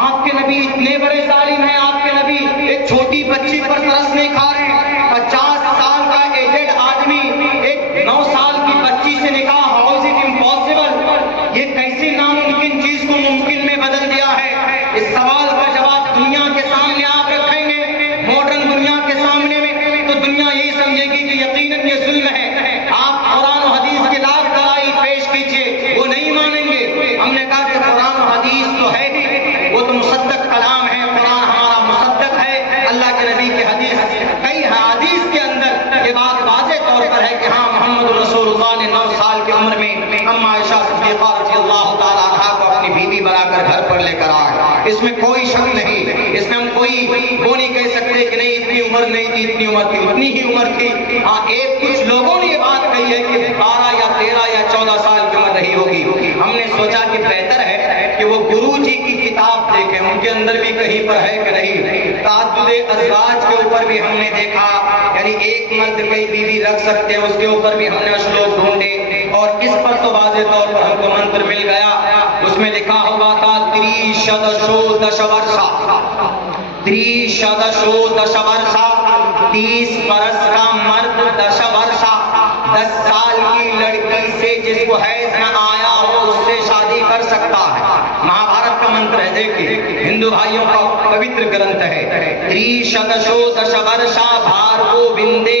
آپ کے نبی اتنے بڑے ظالم ہیں. آپ کے نبی ایک چھوٹی بچی پر ترس نہیں کھا رہے. 50 سال کا ایجڈ آدمی ایک 9 سال کی بچی سے نکاح، ہاؤ از اٹ امپاسبل؟ یہ کیسی ناممکن چیز کو ممکن میں بدل دیا ہے. اس سوال کا جواب دنیا کے سامنے آپ رکھیں گے، ماڈرن دنیا کے سامنے میں، تو دنیا یہی سمجھے گی کہ یقیناً یہ ظلم ہے. آپ قرآن و حدیث کے لاکھ دلائل پیش کیجئے، وہ نہیں مانیں گے. ہم نے کہا کہ قرآن و حدیث تو ہے ہی، وہ تو مصدق کلام ہے. قرآن ہمارا مصدق ہے، اللہ کے نبی کی حدیث. کئی حدیث کے اندر یہ بات واضح طور پر ہے کہ ہاں محمد رسول اللہ نے 9 سال کی عمر میں اما عائشہ صدیقہ رضی اللہ تعالیٰ عنہا کو اپنی بیوی بنا کر گھر پر لے کر آئے. اس میں کوئی شک نہیں، اس میں ہم کوئی وہ نہیں کہہ سکتے کہ نہیں اتنی عمر نہیں تھی، اتنی عمر تھی، اتنی ہی عمر تھی. ہاں ایک کچھ لوگوں نے یہ بات کہی ہے کہ 12 یا 13 یا 14 سال کی عمر رہی ہوگی. ہم نے سوچا کہ بہتر ہے کہ وہ گرو جی کی کتاب دیکھیں، ان کے اندر بھی کہیں پر ہے کہ نہیں. تعدد ازواج کے اوپر بھی ہم نے دیکھا، یعنی ایک مرد کئی بیوی رکھ سکتے ہیں، اس کے اوپر بھی ہم نے اشلوک ڈھونڈے، اور اس پر تو واضح طور پر ہم کو منتر مل گیا. اس میں لکھا ہوا تھا تریشدشو دشورشا، 30 برس کا مرد، 10 برسا 10 سال کی لڑکی سے جس کو حیض نہ آیا ہو اس سے شادی کر سکتا ہے. مہابھارت کا منتر ہے، دیکھیے ہندو بھائیوں کا پوتر گرنتھ ہے. 30 برسا بھارگو وندے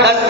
10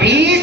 20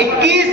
21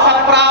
17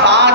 60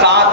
7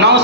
9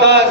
10,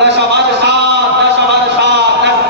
10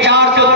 400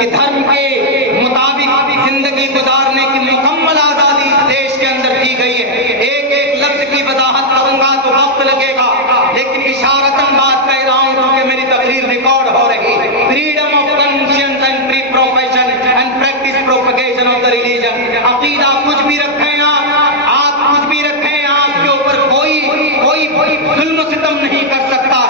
کہ دھرم کے مطابق زندگی گزارنے کی مکمل آزادی اس دیش کے اندر دی گئی ہے. ایک ایک لفظ کی وضاحت کروں گا تو وقت لگے گا، لیکن اشارتاً بات کہہ رہا ہوں کیونکہ میری تقریر ریکارڈ ہو رہی ہے. Freedom of conscience and free profession and practice propagation of the religion. عقیدہ کچھ بھی رکھیں آپ کچھ بھی رکھیں، آپ کے اوپر کوئی ظلم و ستم نہیں کر سکتا.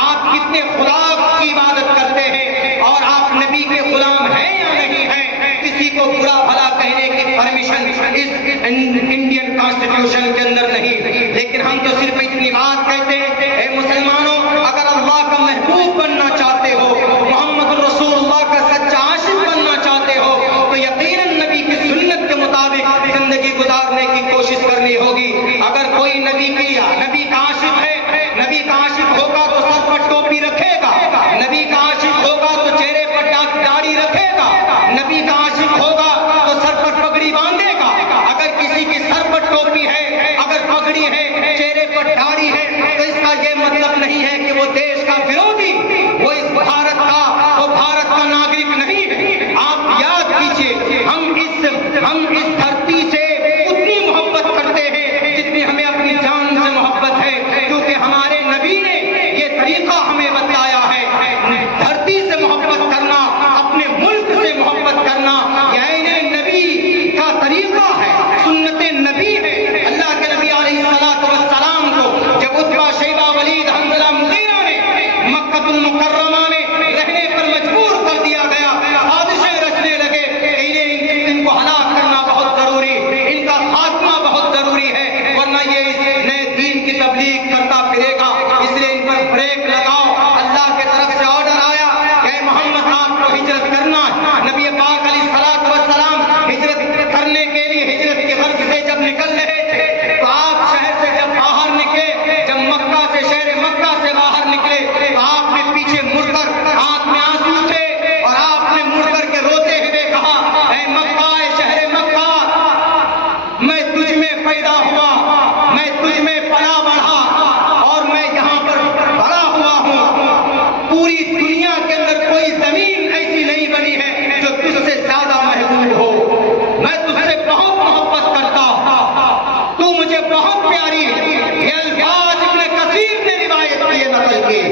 آپ کتنے خدا کی عبادت کرتے ہیں اور آپ نبی کے غلام ہیں یا نہیں ہیں، کسی کو برا بھلا کہنے کی پرمیشن اس انڈین کانسٹیٹیوشن کے اندر نہیں. لیکن ہم تو صرف اتنی بات کہتے ہیں، اے مسلمانوں، اگر اللہ کا محبوب بننا چاہتے ہو، محمد رسول اللہ کا سچا عاشق بننا چاہتے ہو، تو یقیناً نبی کی سنت کے مطابق زندگی گزارنے کی کوشش کرنی ہوگی. اگر کوئی نبی کا عاشق ہے، نبی کا عاشق ہوگا تو سر پر ٹوپی رکھے گا، نبی کا عاشق ہوگا تو چہرے پر داڑھی رکھے گا، نبی کا عاشق ہوگا تو سر پر پگڑی باندھے گا. اگر کسی کی سر پر ٹوپی ہے، اگر پگڑی ہے، چہرے پر داڑھی ہے، تو اس کا یہ مطلب نہیں ہے کہ وہ دیش کا ورودھی، وہ اس بھارت کا ناگرک نہیں ہے. آپ یاد کیجئے، ہم اس دھرتی سے اتنی محبت کرتے ہیں جتنی ہمیں اپنی جان سے محبت ہے، کیونکہ ہمارے نبی نے یہ طریقہ ہمیں بتلایا ہے. دھرتی سے محبت کرنا، اپنے ملک سے محبت کرنا، یہ نبی کا طریقہ ہے، سنت نبی ہے. اللہ کے نبی علیہ السلام کو جب عتبہ، شیبہ، ولید، حنظلہ، مغیرہ نے مکہ المکرمہ میں رہنے پر مجبور کر دیا گیا، سازشیں رچنے لگے کہ ان کو ہلاک کرنا بہت ضروری، ان کا خاتمہ بہت ضروری ہے، ورنہ یہ اس نئے دین کی تبلیغ کرتا پھرے گا، اس لیے ان پر بریک لگاؤ. اللہ کے طرف سے آرڈر آیا کہ محمد آپ کو ہجرت کرنا ہے. نبی پاک علیہ السلام ہجرت کرنے کے لیے ہجرت کے غرض سے جب نکل رہے تھے تو آپ شہر سے جب باہر نکلے، جب مکہ سے، شہر مکہ سے باہر نکلے تو آپ نے پیچھے مڑ کر، آنکھ میں آنسو تھے اور آپ نے مڑ کر کے روتے ہوئے کہا، اے مکہ، اے شہر مکہ، میں تجھ میں پیدا ہوا، میں تجھ میں پلا بڑھا اور میں یہاں پر بڑا ہوا ہوں. پوری دنیا کے اندر کوئی زمین ایسی نہیں بنی ہے جو تجھ سے زیادہ محبوب ہو. میں تجھ سے بہت محبت کرتا ہوں، تو مجھے بہت پیاری ہے. یہ الفاظ ابن کثیر نے روایت کیے، نقل کیے.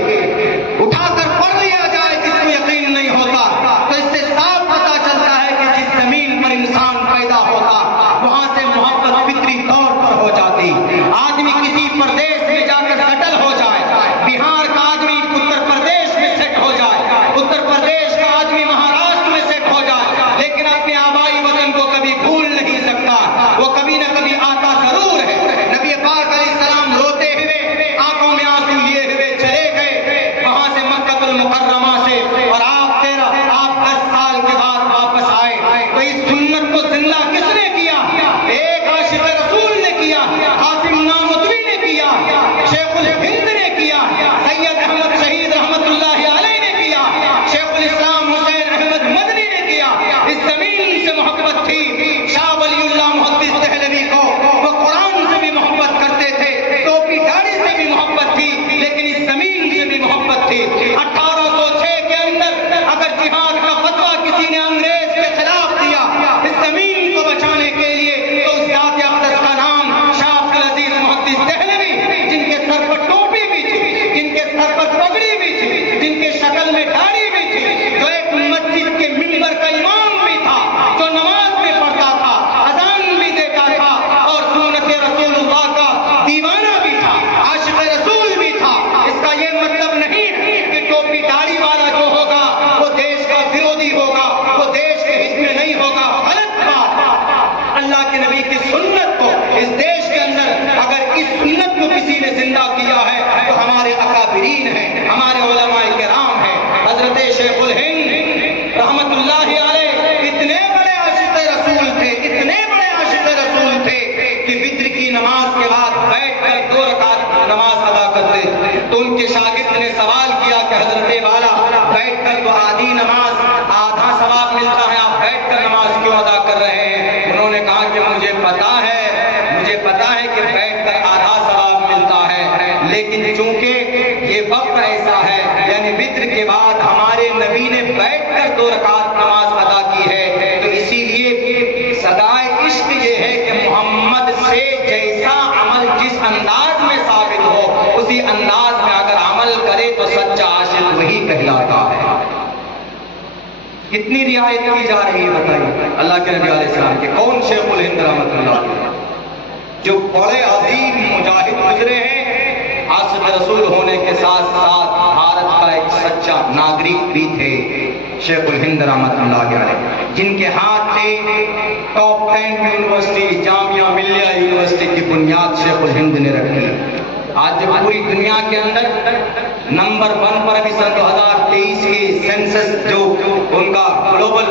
اٹھا کر پڑھ لیا جائے جس کو یقین نہیں ہوتا تو اس سے صاف پتہ چلتا ہے کہ جس زمین پر انسان پیدا ہوتا وہاں سے محبت فطری طور پر ہو جاتی. آدمی کسی پردیش میں جا کر سیٹل ہو جائے، بہار کا آدمی اتر پردیش میں سیٹ ہو جائے، اتر پردیش کا آدمی مہاراشٹر میں سیٹ ہو جائے، لیکن اپنے آبائی وطن کو کبھی بھول نہیں سکتا، وہ کبھی نہ کبھی آتا ضرور ہے. نبی پاک علیہ السلام روتے ہوئے، آنکھوں میں آنسو لیے ہوئے چلے گئے وہاں سے مکہ المکرمہ سے، اور آپ 10 سال کے بعد واپس آئے. تو اس سنت کو زندہ کس نے کیا؟ ایک عاشق رسول نے کیا، قاسم نامتوی نے کیا، شیخ الہند نے کیا، سید احمد شہید رحمت اللہ علیہ نے کیا، شیخ الاسلام حسین احمد مدنی نے کیا. اس زمین سے محبت تھی. شاہ ولی اللہ محدث دہلوی کو وہ قرآن سے بھی محبت کرتے تھے، ٹوپی داڑھی سے بھی محبت تھی، لیکن اس زمین سے بھی محبت تھی. 1806 کے اندر اگر جہاد کا فتویٰ کسی نے انگریز کے خلاف دیا اس زمین کو بچانے کے لیے، تو اس ذات اقدس کا نام شاہ عبدالعزیز محدث دہلوی، جن کے سر پر ٹوپی بھی تھی، جن کے سر پر پگڑی بھی تھی، جن کے شکل میں داڑھی بھی تھی، جو ایک مسجد کے منبر کا امام بھی تھا، جو نماز میں پڑھتا تھا، اذان بھی دیتا تھا اور سنت رسول اللہ کا دیوانہ بھی تھا، عاشق رسول بھی تھا. اس کا یہ مطلب نہیں ہے کہ ٹوپی داڑھی والا جو ہوگا وہ دیش کا ورودھی ہوگا، وہ دیش کے حص میں نہیں ہوگا. غلط بات. اللہ کے نبی کی سنت کو اس دیش کے اندر اگر اس سنت کو کسی نے زندہ کیا ہے تو ہمارے اکابرین ہیں، ہمارے علماء کرام ہیں. حضرت شیخ الہند رحمت اللہ علیہ اتنے بڑے عاشق رسول تھے، اتنے بڑے عاشق رسول تھے کہ وتر کی نماز کے بعد بیٹھ کر 2 رکعت نماز ادا کرتے. تو ان کے شاگرد نے سوال کیا کہ حضرت والا، بیٹھ کر تو آدھی نماز آدھا ثواب ملتا ہے، آپ بیٹھ کر نماز کیوں ادا کر رہے ہیں؟ انہوں نے کہا کہ مجھے پتا ہے کہ بیٹھ کر آدھا ثواب ملتا ہے، لیکن چونکہ یہ وقت ایسا ہے، یعنی وتر کے بعد ہمارے نبی نے بیٹھ کر 2 رکعت نماز کتنی رعایت کی جا رہی ہے بتائیے اللہ کے نبی علیہ السلام کے. کون شیخ الہند رحمۃ اللہ علیہ جو بڑے عظیم مجاہد گزرے ہیں، عاشق رسول ہونے کے ساتھ ساتھ بھارت کا ایک سچا ناگرک بھی تھے، شیخ الہند رحمۃ اللہ علیہ، جن کے ہاتھ سے top 10 university Jamia Millia university کی بنیاد شیخ الہند نے رکھی. آج جو پوری دنیا کے اندر نمبر 1 پر ابھی سن 2023 کی سینسس جو ان کا گلوبل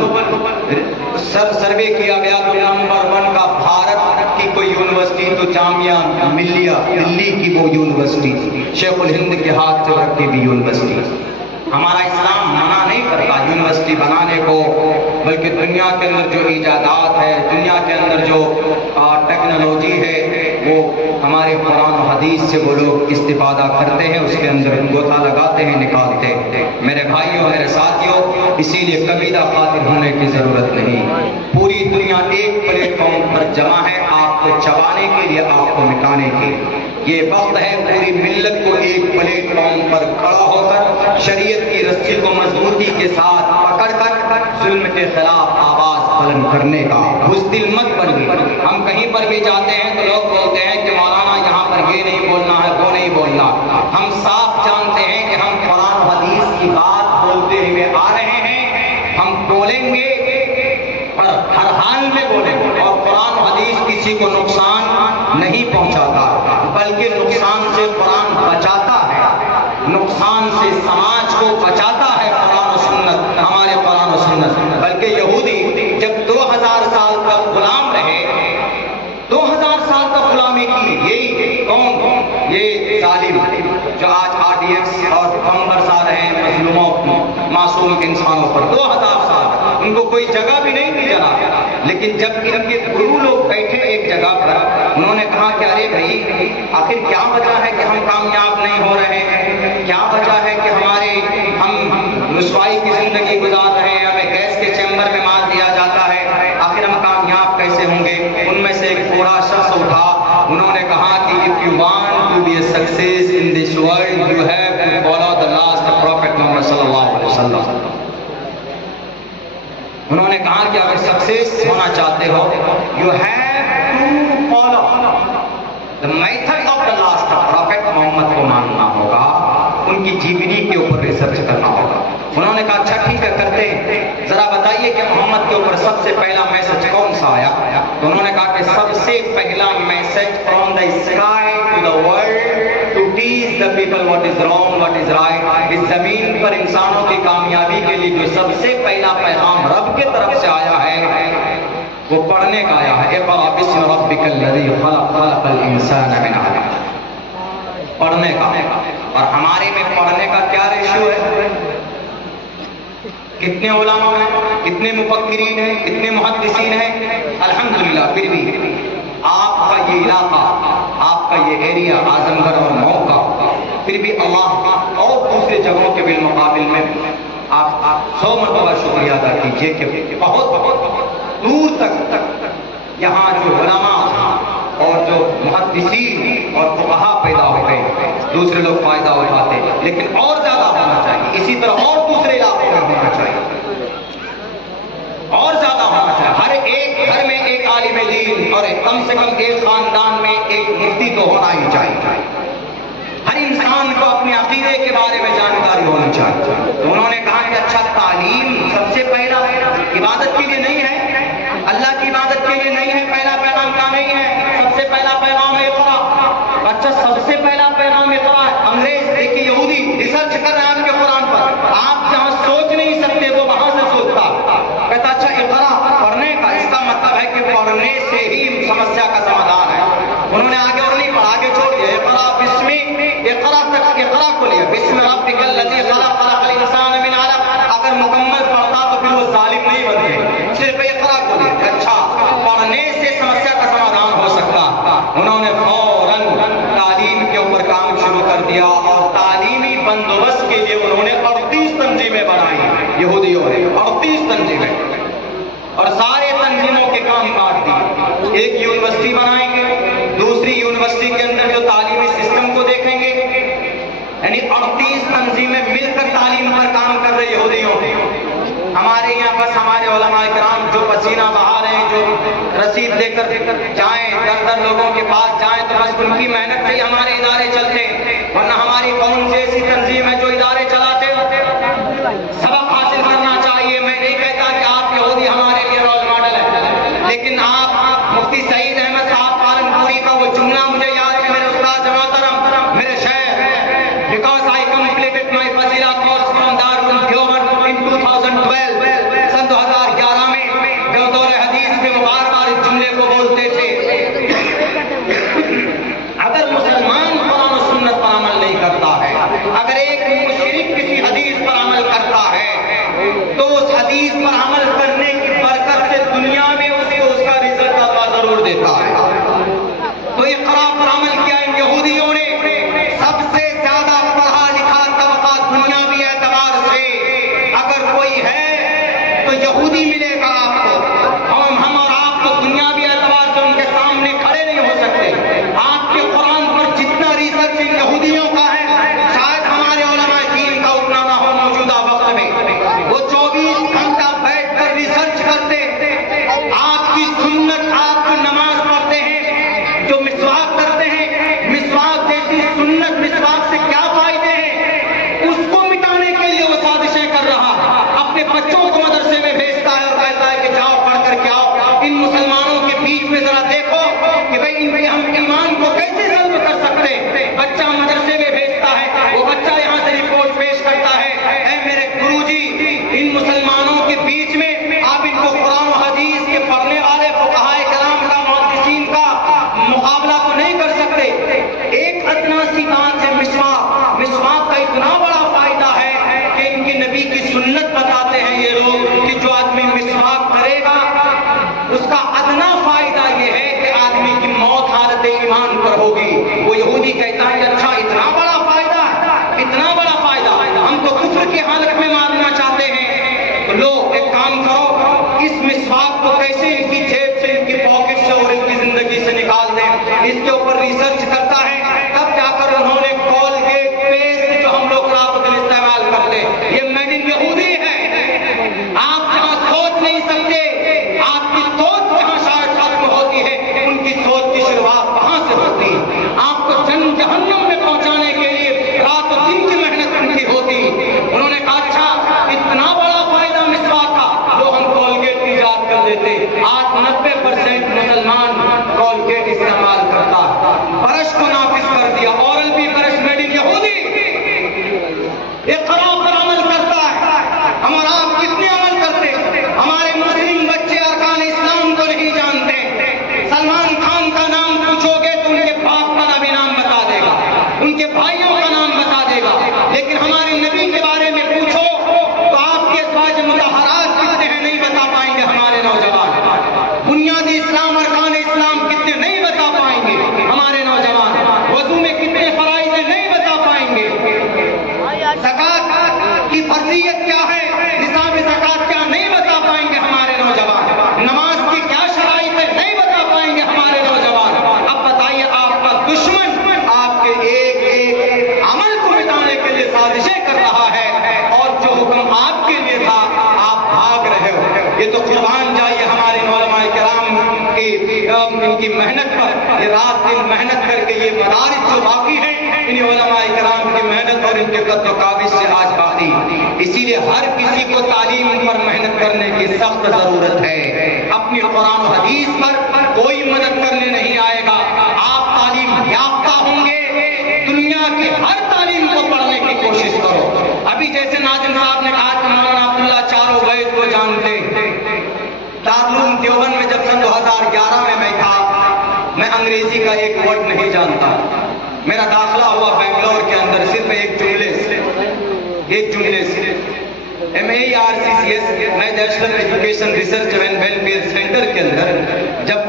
سروے کیا گیا تو نمبر 1 کا بھارت کی کوئی یونیورسٹی تو جامعہ ملیہ دلی کی وہ یونیورسٹی تھی، شیخ الہند کے ہاتھ سے رکھی بھی یونیورسٹی. ہمارا اسلام منع نہیں کرتا یونیورسٹی بنانے کو، بلکہ دنیا کے اندر جو ایجادات ہے، دنیا کے اندر جو ٹیکنالوجی ہے، وہ ہمارے قرآن و حدیث سے وہ لوگ استفادہ کرتے ہیں، اس کے اندر گوتھا لگاتے ہیں، نکالتے ہیں. میرے بھائیوں، میرے ساتھیوں، اسی لیے قبیلہ قاتل ہونے کی ضرورت نہیں. پوری دنیا ایک پلیٹ فارم پر جمع ہے، آپ کو چبانے کے لیے، آپ کو مٹانے کے لیے. یہ وقت ہے پوری ملت کو ایک پلیٹ فارم پر کھڑا ہو کر شریعت کی رسی کو مضبوطی کے ساتھ پکڑ کر ظلم کے خلاف آواز بلند کرنے کا. بزدل مت بنیے. ہم کہیں پر بھی جاتے ہیں تو لوگ بولتے ہیں کہ مولانا یہاں پر یہ نہیں بولنا ہے، وہ نہیں بولنا. ہم صاف جانتے ہیں کہ ہم قرآن و حدیث کی بات بولتے ہوئے آ رہے ہیں. ہم بولیں گے اور ہر حال میں بولیں گے، اور قرآن و حدیث کسی کو نقصان نہیں پہنچاتا، بلکہ نقصان سے قرآن بچاتا ہے، نقصان سے سماج کو بچاتا ہے قرآن و سنت، ہمارے قرآن و سنت. بلکہ یہودی جب 2000 سال تک غلام رہے، 2000 سال تک غلامی کی، یہی کون؟ یہ ظالم جو آج RDX اور بم برسا رہے ہیں مظلوموں معصوم انسانوں پر. 2000 سال ان کو کوئی جگہ بھی نہیں دی جناب. لیکن جب ان کے گرو لوگ بیٹھے ایک جگہ پر، انہوں نے کہا کہ ارے بھائی، آخر کیا وجہ ہے کہ ہم کامیاب نہیں ہو رہے ہیں؟ کیا وجہ ہے کہ ہم رسوائی کی زندگی گزار رہے ہیں؟ ہمیں گیس کے چیمبر میں مار دیا جاتا ہے، آخر ہم کامیاب کیسے ہوں گے؟ ان میں سے ایک بوڑھا شخص اٹھا، انہوں نے کہا کہ if you want to be a success in this world, you have to follow the last prophet Muhammad صلی اللہ علیہ وسلم. انہوں نے کہا کہ اگر سکسیس ہونا چاہتے ہو، you have to follow the method of the last prophet محمد کو ماننا ہوگا، ان کی جیونی کے اوپر ریسرچ کرنا ہوگا. انہوں نے کہا اچھا ٹھیک ہے، کرتے ہیں، ذرا بتائیے کہ محمد کے اوپر سب سے پہلا میسج کون سا آیا؟ تو انہوں نے کہا کہ سب سے پہلا message from the sky to the world to teach the people what is wrong what is right. اس زمین پر انسانوں کی کامیابی کے لیے جو سب سے پہلا پیغام رب کی طرف سے آیا ہے، وہ پڑھنے کا آیا ہے. اقرأ باسم ربک الذی خلق خلق الانسان من علق. پڑھنے کا. اور ہمارے میں پڑھنے کا کیا ریشو ہے؟ کتنے علماء ہیں، کتنے مفکرین ہیں، کتنے محدثین ہیں؟ الحمدللہ پھر بھی آپ کا یہ علاقہ، آپ کا یہ ایریا اعظم گڑھ اور مئو کا، پھر بھی اللہ اور دوسرے جگہوں کے بالمقابل میں آپ 100 مرتبہ شکریہ ادا کیجیے کہ بہت دور تک یہاں جو علماء اور جو محدثین اور فقہا پیدا ہو گئے، دوسرے لوگ فائدہ اٹھاتے، لیکن اور زیادہ ہونا چاہیے. اسی طرح اور دوسرے علاقوں میں ہونا چاہیے، اور زیادہ ہونا چاہیے. ہر ایک گھر میں ایک عالم دین اور کم سے کم ایک خاندان میں ایک مفتی تو ہونا ہی چاہیے. ہر انسان کو اپنے عقیدے کے بارے میں جانکاری ہونی چاہیے. تو انہوں نے کہا کہ اچھا تعلیم سب سے پہلا عبادت کے لیے نہیں ہے، اللہ کی عبادت کے لیے نہیں ہے، پہلا پیغام کا نہیں ہے، سب سے پہلا پیغام ہے اقرا. اچھا سب سے پہلا پیغام اقرا ہے. انگریز دیکھیے یہودی ریسرچ کر رہے ہیں آپ کے قرآن پر، آپ جہاں سوچ نہیں سکتے وہ وہاں سے سوچتا. کہتا اچھا اقرا پڑھنے کا، اس کا مطلب ہے کہ پڑھنے سے ہی سمسیا کا سمادھان ہے. انہوں نے آگے اور نہیں پڑھا، آگے چھوڑ دیا. اقرا بسم اقرا تک اقرا کو لیا، بسم ربک الذی خلق خلق الانسان من علق. اگر مکمل پڑھتا تو پھر وہ ظالم نہیں بنتے، صرف اقرا کو لیا. اچھا پڑھنے سے سمسیا کا سمادھان ہو سکتا. انہوں نے فوراً تعلیم کے اوپر کام شروع کر دیا اور تعلیمی بندوبست کے لیے انہوں نے 38 تنظیمیں بنائی. یہودیوں نے 38 تنظیمیں، اور سارے تنظیموں کے کام کاٹ دیے. ایک یونیورسٹی بنائیں گے، دوسری یونیورسٹی کے اندر جو تعلیمی سسٹم کو دیکھیں گے، یعنی 38 تنظیمیں مل کر تعلیم پر کام کر رہے یہودیوں. ہمارے یہاں بس ہمارے علماء کرام جو پسینہ بہا رہے ہیں، جو رسید لے کر جائیں، در لوگوں کے پاس جائیں، تو بس ان کی محنت سے ہی ہمارے ادارے چلتے ہیں، ورنہ ہماری قوم سے ایسی تنظیم ہے جو ادارے چلاتے ہیں۔ سبق حاصل کرنا چاہیے۔ میں نہیں کہتا کہ آپ یہودی ہمارے لیے رول ماڈل ہے، لیکن آپ مفتی سعید احمد صاحب پالنپوری کا وہ جملہ مجھے یاد ہے، میرے استاد محترم، میرے شیخ، بیکاز آئی کمپلیٹڈ مائی فضیلہ course from Darul Uloom Deoband in 2012، سن 2011 میں جب دور حدیث میں بار بار اس جملے کو بولتے تھے، اگر مسلمان قرآن و سنت پر عمل نہیں کرتا ہے، اگر ایک مشرک کسی حدیث پر عمل کرتا ہے، تو اس حدیث پر عمل کرنے کی برکت سے دنیا میں اس کو اس کا رزق اللہ ضرور دیتا ہے۔ تو اقرا پر عمل کیا ان یہودیوں نے، سب سے زیادہ پڑھا لکھا طبقہ دنیاوی اعتبار سے اگر کوئی ہے تو یہودی ملے گا آپ کو۔ ہم اور آپ تو دنیاوی اعتبار سے ان کے سامنے کھڑے نہیں ہو سکتے۔ آپ کے قرآن پر جتنا ریسرچ ان یہودیوں کا ہے، شاید ہمارے علماء دین کا اتنا نہ ہو موجودہ وقت میں۔ وہ 24 گھنٹہ بیٹھ کر ریسرچ کرتے، آپ کی سنت، آپ جو نماز پڑھتے ہیں، جو مسواک کرتے ہیں، مسواک جیسی سنت، مسواک سے کیا فائدے ہیں، اس کو مٹانے کے لیے وہ سازشیں کر رہا ہے۔ اپنے بچوں کو مدرسے میں بھیجتا ہے اور کہتا ہے کہ جاؤ پڑھ کر کے آؤ۔ ان مسلمانوں کے بیچ میں ذرا دیکھو کہ بھئی ان پہ ہم ایمان کو کیسے ظلم کر سکتے ہیں۔ بچہ مدرسے میں بھیجتا ہے، وہ بچہ یہاں سے رپورٹ پیش کرتا ہے، اے میرے گرو جی، ان مسلمانوں کے بیچ میں آپ ان کو قرآن و حدیث کے پڑھنے والے فقہائے کرام کا، محدثین کا مقابلہ کو نہیں کر سکتے۔ ایک ادنا سی بات ہے، مسواک کا اتنا بڑا فائدہ ہے کہ ان کی نبی کی سنت بتاتے ہیں یہ لوگ کہ جو آدمی مسواک کرے گا اس کا ادنا فائدہ یہ ہے کہ آدمی کی موت حالت ایمان پر ہوگی۔ وہ یہودی کہتا ہے کہ اچھا اتنا بڑا فائدہ ہے، اتنا بڑا فائدہ، ہم تو کفر کی حالت میں مارنا چاہتے ہیں۔ تو لو ایک کام کرو، اس مسواک کو کیسے ان کی جیب سے، ان کی پاکٹ سے اور ان کی زندگی سے نکال دیں، اس کے اوپر ریسرچ کرتا ہے۔ تب جا کر انہوں نے کولگیٹ پیسٹ جو ہم لوگ رات دن استعمال کرتے، یہ میڈ ان یہودی ہے۔ آپ جہاں سوچ نہیں سکتے، آپ کی سوچ جہاں شاید ختم ہوتی ہے، ان کی سوچ کی شروعات وہاں سے ہوتی ہے۔ آپ کو جہنم میں پہنچانے کے لیے رات و دن کی محنت ان کی ہوتی۔ انہوں نے کہا اچھا اتنا بڑا فائدہ مسواک کا، لو ہم کولگیٹ ایجاد کر دیتے۔ آج 90% مسلمان کولگیٹ استعمال کرتا ہے، برش کو نافذ کر دیا، اورل بھی برش میڈ ان یہودی۔ اقرا پر عمل کرتا ہے، ہم اور آپ کتنے عمل کرتے؟ ہمارے مسلم بچے ارکان اسلام کو نہیں جانتے۔ سلمان خان کا نام پوچھو گے تو ان کے باپ کا بھی نام بتا دے گا، ان کے بھائیوں کا نام بتا دے گا، لیکن ہمارے نبی کے بارے میں پوچھو تو آپ کے ازواج مطہرات کتنے ہیں نہیں بتا پائیں گے ہمارے نوجوان۔ بنیادی اسلام، ارکان اسلام کتنے نہیں بتا پائیں گے ہمارے نوجوان۔ وضو میں کتنے فرائض ہیں نہیں بتا پائیں گے۔ زکات کی فرضیت کیا ہے، نصاب زکات کیا نہیں بتا پائیں گے ہمارے نوجوان۔ نماز کی کیا شرائط ہے نہیں بتا پائیں گے ہمارے نوجوان۔ اب بتائیے آپ کا دشمن آپ کے ایک ایک عمل کو مٹانے کے لیے سازشیں کر رہا ہے، اور جو حکم آپ کے لیے تھا آپ بھاگ رہے ہو۔ یہ تو قربان جائیے ہمارے علماء کرام ان کی محنت پر، یہ رات دن محنت کر کے یہ مدارس جو باقی ہیں، ان علماء کرام کی محنت اور ان کے قد و قابض سے آج باقی۔ اسی لیے ہر کسی کو تعلیم پر محنت کرنے کی سخت ضرورت ہے۔ اپنی قرآن و حدیث پر کوئی مدد کرنے نہیں آئے گا۔ آپ تعلیم یافتہ ہوں گے، دنیا کی ہر تعلیم کو پڑھنے کی کوشش کرو۔ ابھی جیسے ناظم صاحب نے کہا کہ مولانا عبداللہ چاروں وید کو جانتے۔ دارالعلوم دیوبند میں جب سن 2011 میں تھا، میں انگریزی کا ایک ورڈ نہیں جانتا۔ میرا داخلہ ہوا بنگلور کے اندر صرف ایک جملے سے MARCCS national education research and welfare centre کے اندر جب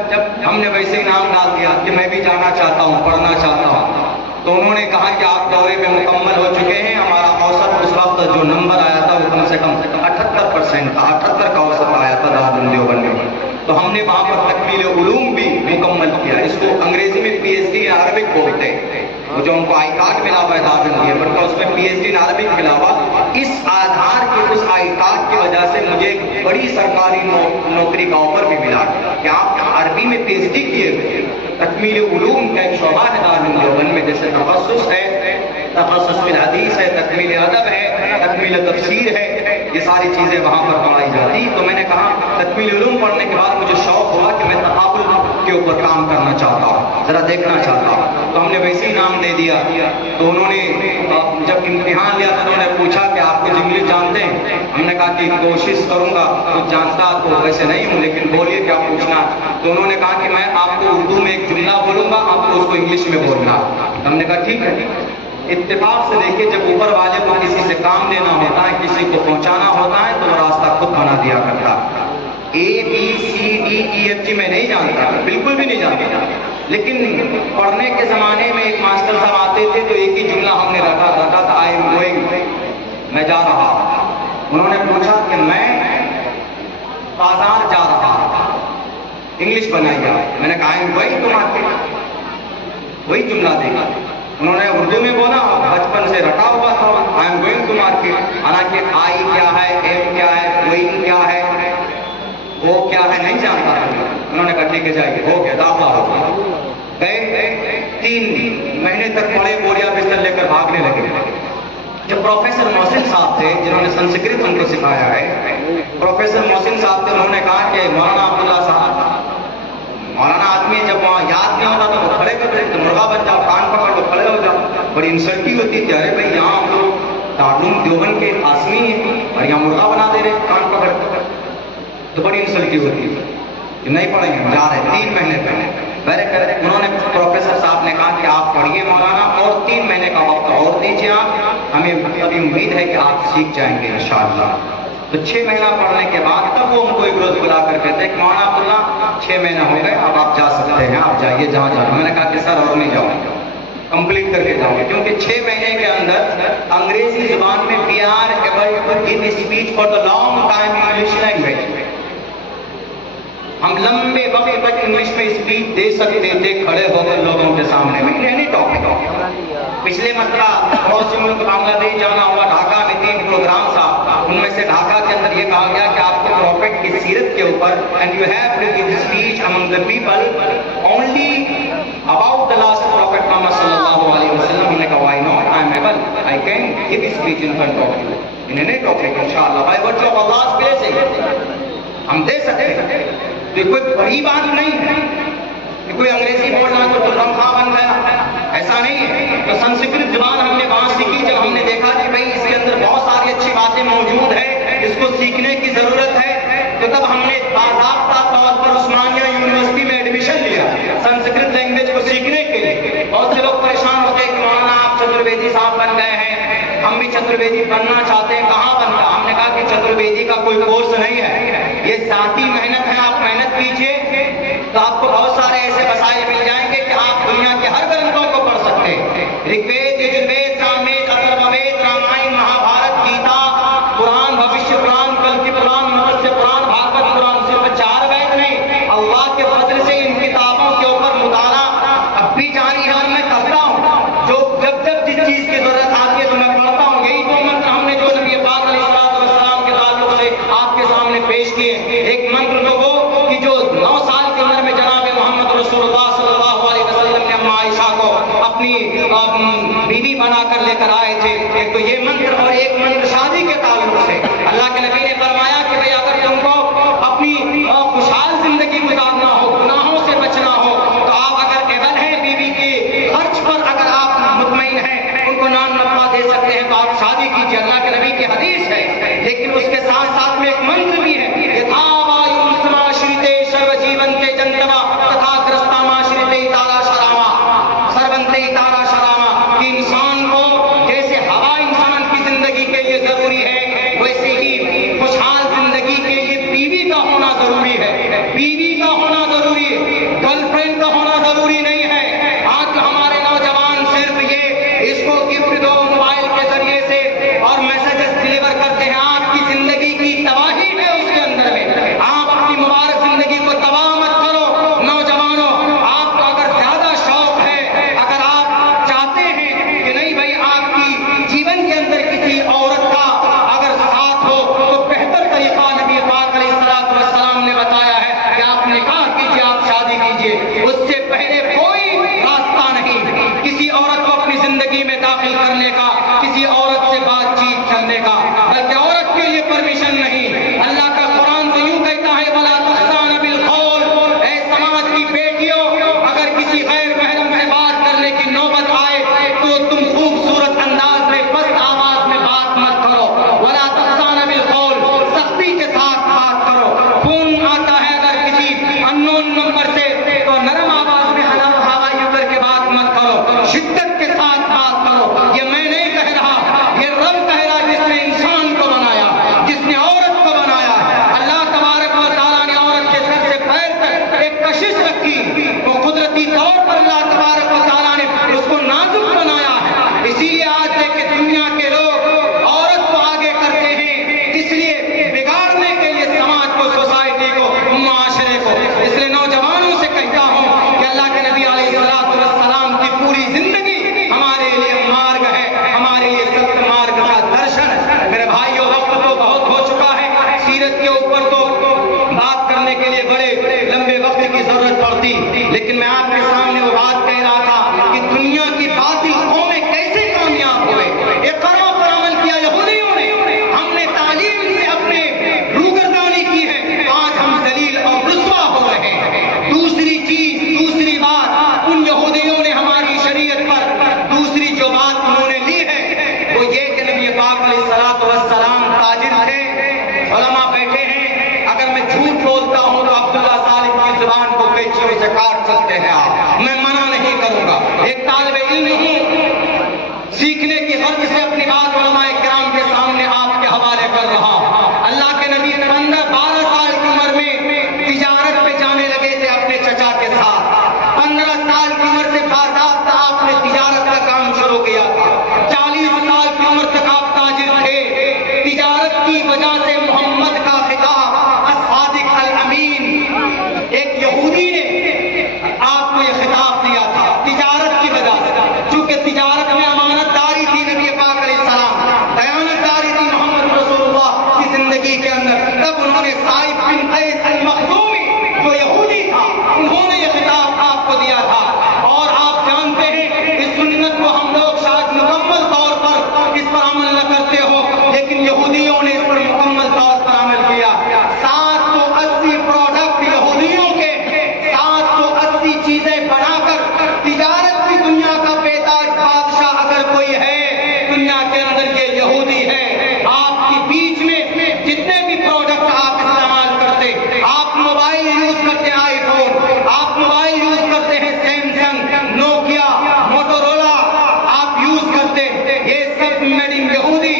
ہم نے ویسے ہی نام ڈال دیا کہ میں بھی جانا چاہتا ہوں، پڑھنا چاہتا ہوں، تو انہوں نے کہا کہ آپ دورے میں مکمل ہو چکے ہیں۔ ہمارا اوسط اس وقت جو نمبر آیا تھا وہ کم سے کم 78% کا، 78 کا اوسط آیا تھا دارالعلوم دیوبند میں۔ تو ہم نے وہاں پر تکمیل علوم بھی مکمل کیا۔ اس کو انگریزی میں PhD in عربک بولتے ہیں، وہ جو ہم کو آئی کارڈ ملا ہوا ہے دارالعلوم دیوبند کا، اس میں PhD in عربک ملا ہوا اس آدھار کے اس آئی کارڈ کی وجہ سے مجھے ایک بڑی سرکاری نوکری کا آفر بھی ملا کہ آپ عربی میں پی ایچ ڈی کیے ہوئے، تکمیل علوم کا ایک شعبہ ہے دارالعلوم دیوبند میں، جیسے تخصص ہے، تخصص فی الحدیث ہے، تکمیل ادب ہے، تکمیل تفسیر ہے، یہ ساری چیزیں وہاں پر پڑھائی جاتی. تو میں نے کہا تکمیل علوم پڑھنے کے بعد مجھے شوق ہوا کہ میں تقابل کے اوپر کام کرنا چاہتا ہوں، ذرا دیکھنا چاہتا ہوں. تو ہم نے ویسے ہی نام دے دیا. تو انہوں نے جب امتحان لیا تو انہوں نے پوچھا کہ آپ کچھ انگلش جانتے ہیں؟ ہم نے کہا کہ کوشش کروں گا، کچھ جانتا تو ویسے نہیں ہوں، لیکن بولیے کیا پوچھنا. تو انہوں نے کہا کہ میں آپ کو اردو میں ایک جملہ بولوں گا، آپ کو اس کو انگلش میں بولنا. ہم نے کہا ٹھیک ہے. اتفاق سے دیکھیے جب اوپر والے کو کسی سے کام لینا ہوتا ہے، کسی کو پہنچانا ہوتا ہے، تو وہ راستہ خود بنا دیا کرتا. A B C D E F G میں نہیں جانتا، بالکل بھی نہیں جانتا. لیکن پڑھنے کے زمانے میں ایک ماسٹر صاحب آتے تھے تو ایک ہی جملہ ہم نے رکھا تھا، آئی ایم گوئنگ، میں جا رہا. انہوں نے پوچھا کہ میں بازار جا رہا، انگلش بنائیے. میں نے کہا I'm going to market, وہی جملہ دے گا. انہوں نے اردو میں بولا، بچپن سے رٹا ہوا تھا I'm going to market. حالانکہ آئی کیا ہے، ایم کیا ہے، گوئنگ کیا ہے، وہ کیا ہے نہیں جانتا. انہوں نے کہا ٹھیک ہے جائیے، ہو گیا، داخلہ ہو گیا. گئے 3 مہینے تک پڑھے، بوریا بستر لے کر بھاگنے لگے. جب پروفیسر محسن صاحب تھے جنہوں نے سنسکرت ان کو سکھایا ہے، پروفیسر محسن صاحب تھے، انہوں نے کہا کہ مولانا عبداللہ صاحب، مولانا آدمی جب وہاں یاد نہیں ہوتا تو وہ کھڑے کر رہے تھے، مرغا بن جاؤ، کان پکڑ لو، کھڑے ہو جاؤ. بڑی انسلٹی ہوتی تھی، ارے بھائی یہاں ہم لوگ دارالعلوم دیوبند کے قاسمی ہیں اور یہاں مرغا بنا دے رہے کان پکڑ کر. تو بڑی انسلٹی ہوتی تھی کہ نہیں پڑھیں گے، جا رہے 3 مہینے پہلے. انہوں نے پروفیسر صاحب نے کہا کہ آپ پڑھیے مولانا، اور 3 مہینے کا وقت اور دیجیے آپ، ہمیں ابھی امید ہے کہ آپ سیکھ جائیں گے انشاءاللہ. تو 6 مہینہ پڑھنے کے بعد تب وہ ہم کو ایک روز بلا کر کہتے ہیں کہ مولانا عبداللہ 6 مہینہ ہو گئے، اب آپ جا سکتے ہیں، آپ جائیے جہاں جانا. میں نے کہا کہ سر اور نہیں جاؤں گا، کمپلیٹ کر کے جاؤں گا، کیونکہ 6 مہینے کے اندر انگریزی زبان میں we are able to give speech for the long time in English language. ہم لمبے وقت تک انگلش میں اسپیچ دے سکتے تھے کھڑے ہو کر لوگوں کے سامنے میں، اینی ٹاپک. پچھلے مسئلہ پڑوسی ملک بنگلہ دیش جانا ہوا، ڈھاکہ میں 3 پروگرام تھا. ان میں سے ڈھاکہ کے اندر یہ کہا گیا کہ آپ کو پروفیٹ کی سیرت کے اوپر and you have to give speech among the people only about the last prophet Muhammad صلی اللہ علیہ وسلم. ہم نے کہا why not, I am able, I can give speech in front of you in any topic انشاءاللہ بائی ورچو آف اللہ's بلیسنگ. ہم دے سکتے ہیں. یہ کوئی بڑی بات نہیں ہے کہ کوئی انگریزی بولنا تو تنخواہ بن گیا، ایسا نہیں ہے. تو سنسکرت زبان ہم نے وہاں سیکھی جب ہم نے دیکھا کہ بھائی اس کے اندر بہت ساری اچھی باتیں موجود ہیں، اس کو سیکھنے کی ضرورت ہے. تو تب ہم نے باضابطہ طور پر عثمانیہ یونیورسٹی میں ایڈمیشن لیا سنسکرت لینگویج کو سیکھنے کے لیے. بہت سے لوگ پریشان ہوتے ہیں کہ مولانا آپ چترویدی صاحب بن گئے ہیں، ہم بھی چترویدی بننا چاہتے ہیں، کہاں بنتا؟ ہم نے کہا کہ چترویدی کا کوئی کورس نہیں ہے، یہ ذاتی محنت ہے. آپ محنت کیجئے تو آپ کو بہت سارے ایسے وسائل مل جائیں گے کہ آپ دنیا کے ہر گرنتھوں کو پڑھ سکتے ہیں. رگ وید، یجروید، ساموید، اتھروید، رامائن، مہا بھارت، گیتا، قرآن، بھوشیہ قرآن، کلکی قرآن، متسیہ قرآن، بھاگوت قرآن. صرف 4 بیت نہیں، اللہ کے فضل سے ان کتابوں کے اوپر مطالعہ اب بھی جاری ہے اور میں کرتا ہوں. جو جب جس چیز کی ضرورت آتی ہے تو میں پڑھتا ہوں. یہی 2 منتر ہم نے جو نبی پاک علیہ السلام کے تعلق سے آپ کے سامنے پیش کیے. ایک منتر تو وہ کہ جو 9 سال کی عمر میں جناب محمد رسول اللہ صلی اللہ علیہ وسلم نے اما عائشہ کو اپنی بیوی بنا کر لے کر آئے تھے. ایک تو یہ منتر، اور ایک منتر شادی کے تعلق سے. اللہ کے نبی نے فرمایا کہ بھئی اگر تم کو اپنی خوشحال زندگی گزارنا ہو، گناہوں سے بچنا ہو، تو آپ اگر ایبل ہیں بیوی کے خرچ پر اگر آپ مطمئن ہیں، ان کو نان نفقہ دے سکتے ہیں، تو آپ شادی کیجیے. اللہ کے نبی کی حدیث ہے. لیکن اس کے ساتھ ساتھ میں ایک منتر بھی ہے، انسان کو جیسے ہوا انسان کی زندگی کے لیے ضروری ہے، ویسے ہی خوشحال زندگی کے لیے بیوی کا ہونا ضروری ہے. بیوی کا ہونا تھی، لیکن میں آپ کے سامنے وہ بات کہہ رہا تھا کہ دنیا کی باطل قومیں کیسے کامیاب ہوئے. اقرا پر عمل کیا یہودیوں نے، ہم نے تعلیم سے اپنے روگردانی کی ہے، آج ہم ذلیل اور رسوا ہو رہے ہیں. دوسری بات ان یہودیوں نے ہماری شریعت پر دوسری جو بات انہوں نے لی ہے وہ یہ کہ نبی پاک علیہ الصلوۃ والسلام تاجر تھے. علماء بیٹھے ہیں، اگر میں جھوٹ بولتا ہوں تو عبداللہ صالح کی زبان کو قینچیوں سے کاٹ سکتے ہیں آپ، میں منع نہیں کروں گا. ایک طالب علم ہوں، سیکھنے کی غرض سے اپنی بات علماء کرام کے سامنے آپ کے حوالے کر رہا ہوں. اللہ کے نبی 12 سال کی عمر میں تجارت پہ جانے لگے تھے اپنے چچا کے ساتھ. 15 سال کی عمر سے باضابطہ آپ نے تجارت کا کام شروع کیا تھا. 40 سال کی عمر تک آپ تاجر تھے. تجارت کی وجہ سے محمد کا خطاب الصادق الامین، ایک یہودی نے آپ کو یہ خطاب دیا تھا تجارت کی وجہ سے. چونکہ تجارت میں امانت داری تھی نبی پاک علیہ السلام، دیانت داری تھی محمد رسول اللہ کی زندگی کے اندر، تب انہوں نے صائب بن قیس المخزومی جو یہودی تھا انہوں نے یہ خطاب آپ کو دیا تھا. اور آپ جانتے ہیں اس سنت کو ہم لوگ شاید مکمل طور پر اس پر عمل نہ کرتے ہو، لیکن یہودیوں نے اس پر مکمل طور پر عمل کیا. 780 پروڈکٹ یہودیوں کے 780 چیزیں بنا کر تجارت کی دنیا کا بیتاج بادشاہ اگر کوئی ہے دنیا کے اندر یہ یہودی ہے. آپ کے بیچ میں جتنے بھی پروڈکٹ آپ استعمال کرتے، آپ موبائل یوز کرتے آئی فون، آپ موبائل یوز کرتے ہیں سیمسنگ، نوکیا، موٹورولا آپ یوز کرتے، یہ سب میڈ ان یہودی.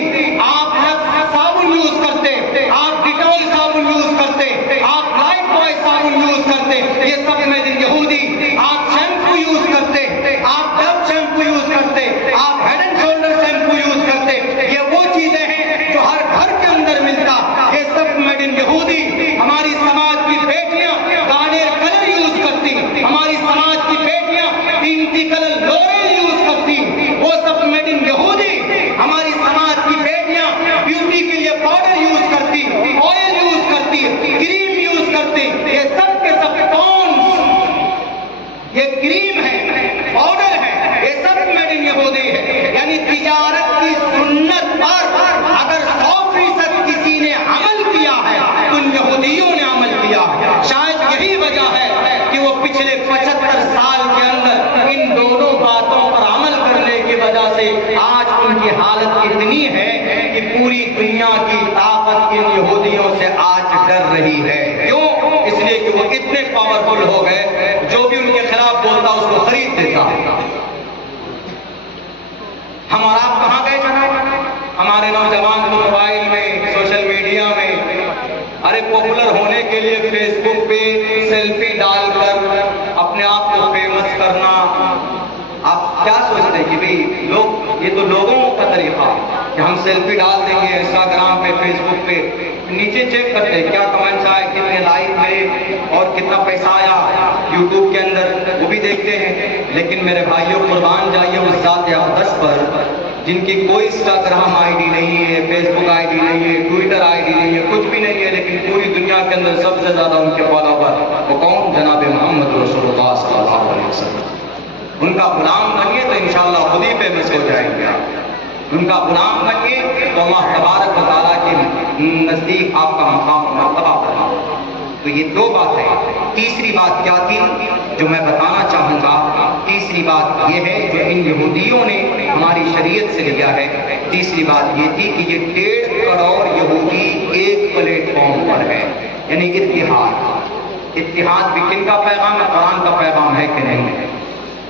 آپ لکس صابن یوز کرتے، آپ ڈیٹول صابن یوز کرتے، آپ لائف بوائے صابن یوز کرتے، یہ سب میڈ ان یہودی. آپ شیمپو یوز کرتے، آپ ڈو شیمپو یوز کرتے، آپ head and shoulder shampoo use کرتے، یہ وہ چیزیں ہیں جو ہر گھر کے اندر ملتا، یہ سب میڈ ان یہودی. ہماری سماج کی بیٹیاں گارنیر کلر یوز کرتی، ہماری سماج کی بیٹیاں قیمتی کلر لورل یوز کرتی، وہ سب میڈ ان یہودی. ہماری سماج کی بیٹیاں بیوٹی کے لیے پاؤڈر یوز کرتی، آئل یوز کرتی، کریم یوز کرتی، یہ سب کے سب پونڈز، یہ کریم ہے، پاؤڈر ہے، یہ سب میڈ ان یہودی ہے. یعنی تجارت کی سنت پر اگر 100% کسی نے عمل کیا ہے تو ان یہودیوں نے عمل کیا ہے. شاید یہی وجہ ہے کہ وہ پچھلے 75 سال کے اندر ان دونوں باتوں پر عمل کرنے کی وجہ سے آج ان کی حالت اتنی ہے کہ پوری دنیا کی طاقت ان یہودیوں سے آج ڈر رہی ہے. کیوں؟ اس لیے کہ وہ اتنے پاورفل ہو گئے، جو بھی ان کے خلاف بولتا اس کو خرید دیتا. ہم اور آپ کہاں گئے جناب؟ ہمارے نوجوان کو موبائل میں، سوشل میڈیا میں، ارے پاپولر ہونے کے لیے فیس بک پہ سیلفی ڈال کر اپنے آپ کو فیمس کرنا. آپ کیا سوچتے ہیں کہ بھئی لوگ، یہ تو لوگوں کا طریقہ کہ ہم سیلفی ڈال دیں گے انسٹاگرام پہ، فیس بک پہ، نیچے چیک کرتے ہیں کیا کمنٹس آئے، کتنے لائک ملے اور کتنا پیسہ آیا یوٹیوب کے اندر، وہ بھی دیکھتے ہیں. لیکن میرے بھائیوں قربان جائیے اس ذات اقدس پر جن کی کوئی انسٹاگرام آئی ڈی نہیں ہے، فیس بک آئی ڈی نہیں ہے، ٹویٹر آئی ڈی نہیں ہے، کچھ بھی نہیں ہے، لیکن پوری دنیا کے اندر سب سے زیادہ ان کے فالوور وہ کون؟ جناب محمد رسول اللہ صلی اللہ علیہ وسلم. ان کا غلام بنیے تو انشاءاللہ خود ہی فیمس ہو جائیں گے. ان کا غلام بنیے تو اللہ تبارک و تعالیٰ کے نزدیک آپ کا مقام مرتبہ بنا. تو یہ دو باتیں. تیسری بات کیا تھی جو میں بتانا چاہوں گا؟ تیسری بات یہ ہے جو ان یہودیوں نے ہماری شریعت سے لیا ہے. تیسری بات یہ تھی کہ یہ 1.5 کروڑ یہودی ایک پلیٹ فارم پر ہے، یعنی اتحاد. اتحاد بھی کن کا پیغام ہے؟ قرآن کا پیغام ہے کہ نہیں؟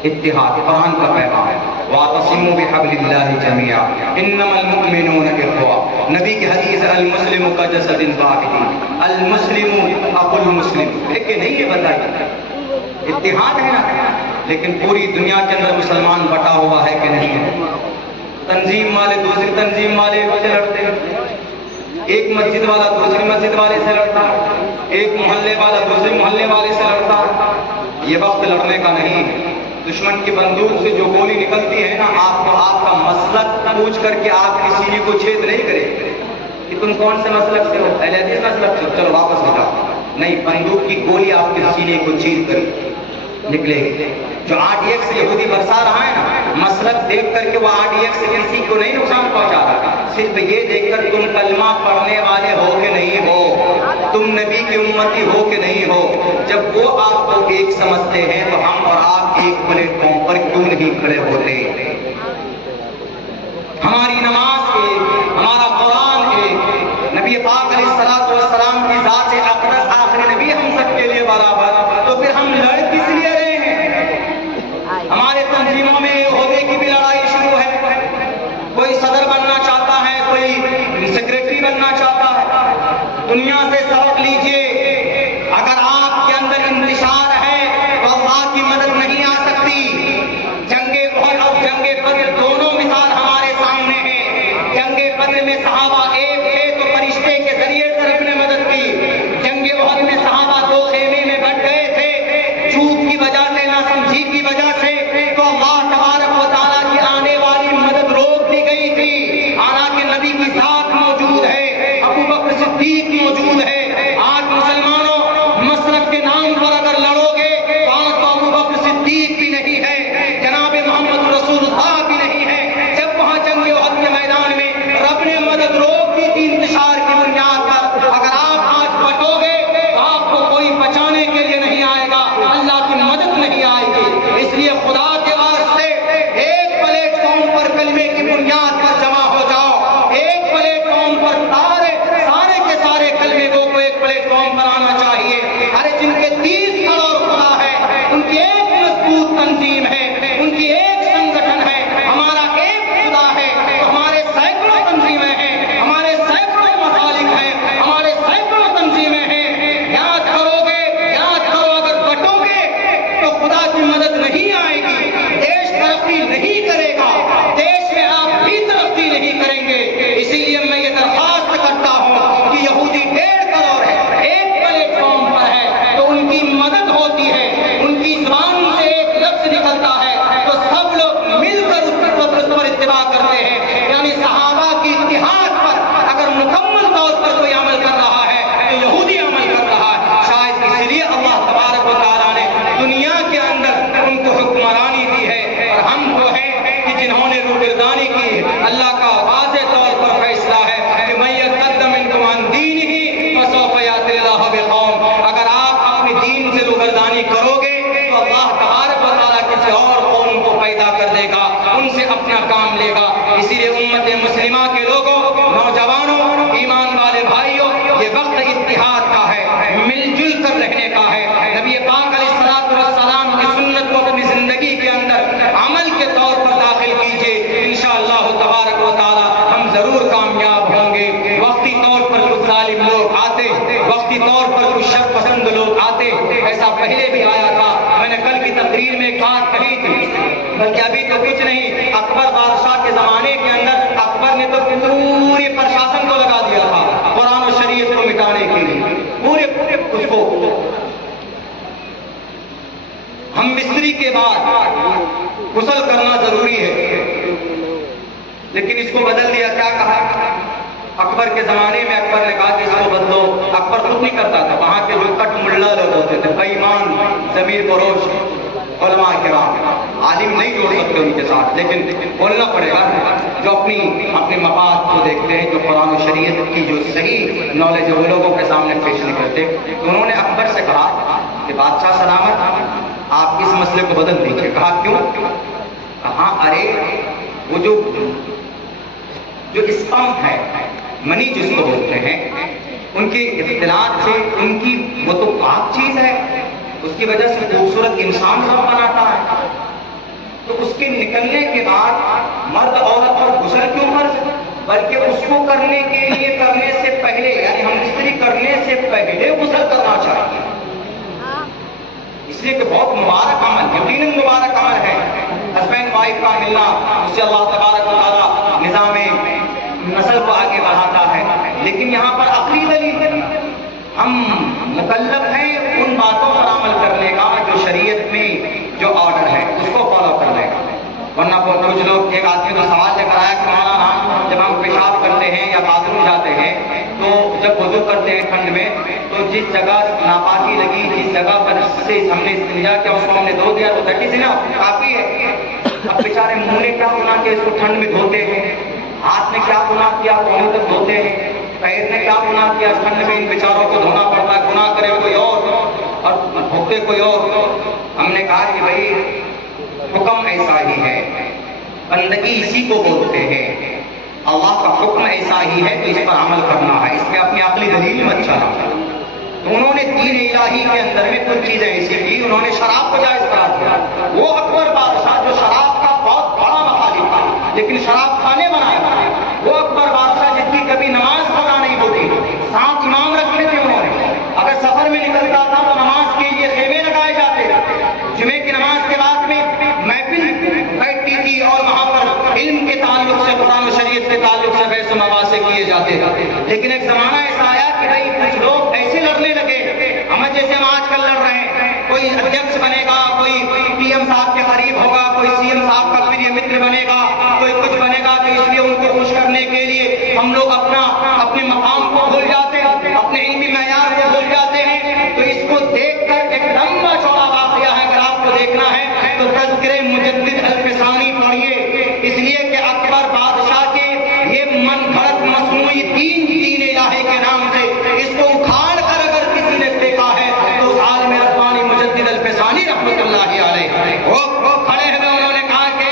اتحاد قرآن کا پیغام ہے. وَاعْتَصِمُوا بِحَبْلِ اللَّهِ جَمِيعًا إِنَّمَا الْمُؤْمِنُونَ إِخْوَةٌ. نبی کی حدیث المسلم کجسد واحد، المسلم اخو المسلم. ہے کہ نہیں؟ یہ بتائیے، اتحاد ہے نا. لیکن پوری دنیا کے اندر مسلمان بٹا ہوا ہے کہ نہیں ہے؟ تنظیم والے دوسری تنظیم والے سے لڑتے ہیں، ایک مسجد والا دوسری مسجد والے سے لڑتا، ایک محلے والا دوسرے محلے والے سے لڑتا. یہ وقت لڑنے کا نہیں ہے. دشمن کی بندوق سے جو گولی نکلتی ہے نا، آپ کو آپ کا مسلک پوچھ کر کے آپ کی سینے کو چھید نہیں کرے کہ تم کون سے مسلک سے ہو، اہل حدیث مسلک سے، چلو واپس ہٹا. نہیں، بندوق کی گولی آپ کے سینے کو چھید کرے. نکلے گی. جو RDX یہودی برسا رہا ہے نا، مسلک دیکھ کر کے وہ RDX کسی کو نہیں نقصان پہنچا رہا، صرف یہ دیکھ کر تم کلمہ پڑھنے والے ہو کہ نہیں ہو، تم نبی کی امتی ہو کہ نہیں ہو. جب وہ آپ کو ایک سمجھتے ہیں تو ہم اور آپ ایک پلیٹ فارم پر کیوں نہیں کھڑے ہوتے؟ ہماری نماز ایک، ہمارا قرآن ایک، نبی پاک علیہ الصلوۃ والسلام کی ذات اقدس آخری نبی ہم سب کے لیے برابر، تو پھر ہم لڑ کس لیے رہے ہیں؟ ہمارے تنظیموں میں عہدے کی بھی لڑائی شروع ہے، کوئی صدر بننا چاہتا ہے، کوئی سیکریٹری بننا چاہتا ہے. دنیا سے سبق لیجئے، اگر آپ کے اندر انتشار ہے تو اللہ کی مدد نہیں آ سکتی. جنگ احد اور جنگ بدر دونوں مثال ہمارے سامنے ہیں. جنگ بدر میں صحابہ ایک تھے تو فرشتے کے ذریعے سے رب نے مدد کی. جنگ احد میں صحابہ دو خیمے میں بٹ گئے تھے، چوک کی وجہ سے، ناسمجھی کی وجہ سے، تو اللہ تبارک و تعالیٰ کی آنے والی مدد روک دی گئی تھی. حالانکہ نبی کی ذات موجود ہے، ابو بکر صدیق موجود ہے. آج مسلمانوں مسلک کے نام پر اگر لڑو گے تو آج تو ابو بکر صدیق بھی نہیں ہے، جناب محمد رسول اللہ بھی نہیں ہے. جب وہاں جنگ احد کے میدان میں رب نے مدد روک دی تھی انتشار کی بنیاد پر. اگر آپ آج بٹو گے تو آپ کو کوئی بچانے کے لیے نہیں آئے گا، اللہ کی مدد نہیں آئے گی. اس لیے خدا کے واسطے ایک پلیٹ فارم پر کلمے کی بنیاد پر جمع ہو جاؤ. ایک پلیٹ فارم پر سارے کے سارے کلمے کو ایک پلیٹ فارم پر آنا چاہیے. ارے جن کے 30 کروڑ خدا ہے، ان کی ایک مضبوط تنظیم ہے، ان کی ایک سنگٹھن ہے. ہمارا ایک خدا ہے تو ہمارے سینکڑوں تنظیمیں ہیں، ہمارے سینکڑوں مسالک ہیں، ہمارے سینکڑوں تنظیمیں ہیں. یاد کرو گے، یاد کرو، اگر بٹو گے تو خدا کی مدد نہیں آئے گی، دیش ترقی نہیں کرے گا، دیش میں آپ بھی ترقی نہیں کریں گے. اسی لیے میں یہ درخواست کرتا ہوں کہ یہودی 1.5 کروڑ ہے، ایک پلیٹ فارم پر ہے تو ان کی مدد ہوتی ہے. ان کی زبان سے ایک لفظ نکلتا ہے تو سب لوگ مل کر اس پر اتباع کرتے ہیں. یعنی صحابہ کی اتحاد پر اگر مکمل طور پر کوئی عمل کر رہا ہے تو یہودی عمل کر رہا ہے. شاید اسی لیے اللہ تبارک و تعالیٰ نے دنیا کے اندر ان کو حکمرانی دی ہے. اور ہم وہ ہیں کہ جنہوں نے روگردانی کی. اللہ کا واضح طور پر فیصلہ ہے کہ من یرتد منکم عن دینہ فسوف یأتی اللہ بقوم. اگر آپ اپنے دین سے روگردانی کرو گے تو اللہ تبارک و تعالیٰ کسی اور قوم کو پیدا کر دے گا، ان سے اپنا کام لے گا. اسی لیے امت مسلمہ کے لوگوں، نوجوانوں، ایمان والے بھائیوں، یہ وقت اتحاد کا ہے، مل جل کر رہنے کا ہے. نبی پاک علیہ الصلوۃ والسلام کی سنت کو اپنی زندگی کے اندر عمل کے طور پر داخل کیجئے. انشاءاللہ تبارک و تعالی ہم ضرور کامیاب ہوں گے. وقتی طور پر کچھ ظالم لوگ آتے، وقتی طور پر کچھ شر پسند لوگ آتے، ایسا پہلے بھی آیا تھا. میں نے کل کی تقریر میں ایک بات کہی تھی، بلکہ ابھی تو کچھ نہیں، اکبر بادشاہ کے زمانے کے اندر اکبر نے تو پورے پرشاسن کو لگا دیا تھا قرآن و شریعت کو مٹانے کے لیے، پورے اس کو. ہم مستری کے بعد غسل کرنا ضروری ہے، لیکن اس کو بدل دیا. کیا کہا اکبر کے زمانے میں؟ اکبر نے کہا کہ اس کو بدلو. اکبر خود نہیں کرتا تھا، وہاں کے جو کٹ ملا لوگ ہوتے تھے، بے ایمان، ضمیر فروش علماء کرام، عالم نہیں جوڑ سکتے ان کے ساتھ، لیکن بولنا پڑے گا. جو اپنی مفاد کو دیکھتے ہیں، جو قرآن و شریعت کی جو صحیح نالج ہے وہ لوگوں کے سامنے پیش نہیں کرتے. انہوں نے اکبر سے کہا کہ بادشاہ سلامت، آپ اس مسئلے کو بدل دیجیے. کہا کیوں؟ کہا ارے وہ جو اسپمپ ہے، منی جس کو بولتے ہیں، ان کے اختلاط سے ان کی وہ تو پاک چیز ہے، اس کی وجہ سے خوبصورت انسان سب بناتا ہے. تو اس کے نکلنے کے بعد مرد عورت پر غسل کیوں فرض؟ بلکہ اس کو کرنے کے لیے کرنے سے پہلے، یعنی ہم استری کرنے سے پہلے غسل کرنا چاہیے. اس لیے کہ بہت مبارک عمل، یقیناً مبارک عمل ہے ہسبینڈ وائف کا ملنا. اس سے اللہ تبارک و تعالیٰ نظام نسل کو آگے بڑھاتا ہے. لیکن یہاں پر عقلی دلیل، ہم مکلف ہیں ان باتوں پر عمل کرنے کا جو شریعت میں جو آرڈر ہے اس کو فالو کرنے کا. ورنہ کچھ لوگ، ایک آدمی تو سوال لے کر آیا کہ مولانا جب ہم پیشاب کرتے ہیں یا باتھ روم جاتے ہیں تو جب وضو کرتے ہیں ٹھنڈ میں تو جس جگہ ناپاکی لگی، جس جگہ پر سے ہم نے استنجا کیا، اس کو ہم نے دھو دیا تو دھٹی سے نا کافی ہے. اب بیچارے منہ نے کیا گناہ کیا، اس کو ٹھنڈ میں دھوتے ہیں. ہاتھ نے کیا گناہ کیا، پانی تک دھوتے ہیں. پیر نے کیا گناہ کیا، ٹھنڈ میں ان بیچاروں کو دھونا پڑتا ہے. گناہ کرے کوئی اور دھوتے کوئی اور. ہم نے کہا کہ بھائی حکم ایسا ہی ہے، بندگی اسی کو بولتے ہیں. اللہ کا حکم ایسا ہی ہے تو اس پر عمل کرنا ہے. اس میں اپنی عقلی دلیل مت چلا. تو انہوں نے دین الہی کے اندر میں کچھ چیزیں ایسی کی. انہوں نے شراب کو جائز قرار دیا. وہ اکبر بادشاہ جو شراب کا بہت بڑا مخالف تھا لیکن شراب کھانے بنایا تھا، وہ اکبر بادشاہ جس کی کبھی نماز قضا نہیں ہوتی، 7 امام رکھے تھے انہوں نے. اگر سفر میں نکلتا تھا تو نماز کے لیے خیمے لگائے جاتے. جمعے کی نماز کے بعد میں محفل بیٹھتی تھی اور وہاں پر علم کے تعلق سے، قرآن و شریعت کے تعلق سے بحث و مباحثے کیے جاتے. لیکن ایک زمانہ ایسا آیا کہ بھائی کچھ لوگ ایسے لڑنے لگے ہم جیسے ہم آج کل لڑ رہے ہیں. کوئی ادھیکش بنے گا، کوئی پی ایم صاحب کے قریب ہوگا، کوئی سی ایم صاحب کا پریہ متر بنے گا، کوئی کچھ بنے گا. تو اس لیے ان کو خوش کرنے کے لیے ہم لوگ اپنے مقام کو بھول جاتے ہیں، اپنے علمی معیار کو بھول جاتے ہیں. تو اس کو دیکھ کر ایک لمبا چوڑا واقعہ ہے، اگر آپ کو دیکھنا ہے تو تذکرہ مجدد الفسانی پڑھیے. اس لیے کہ اکبر بادشاہ کے یہ من گھڑت مصنوعی دین الہی کے نام سے اس کو اکھاڑ کر اگر کسی نے پھینکا ہے تو اس عالم ربانی مجدد الفسانی رحمۃ اللہ علیہ وہ کھڑے ہوئے. انہوں نے کہا کہ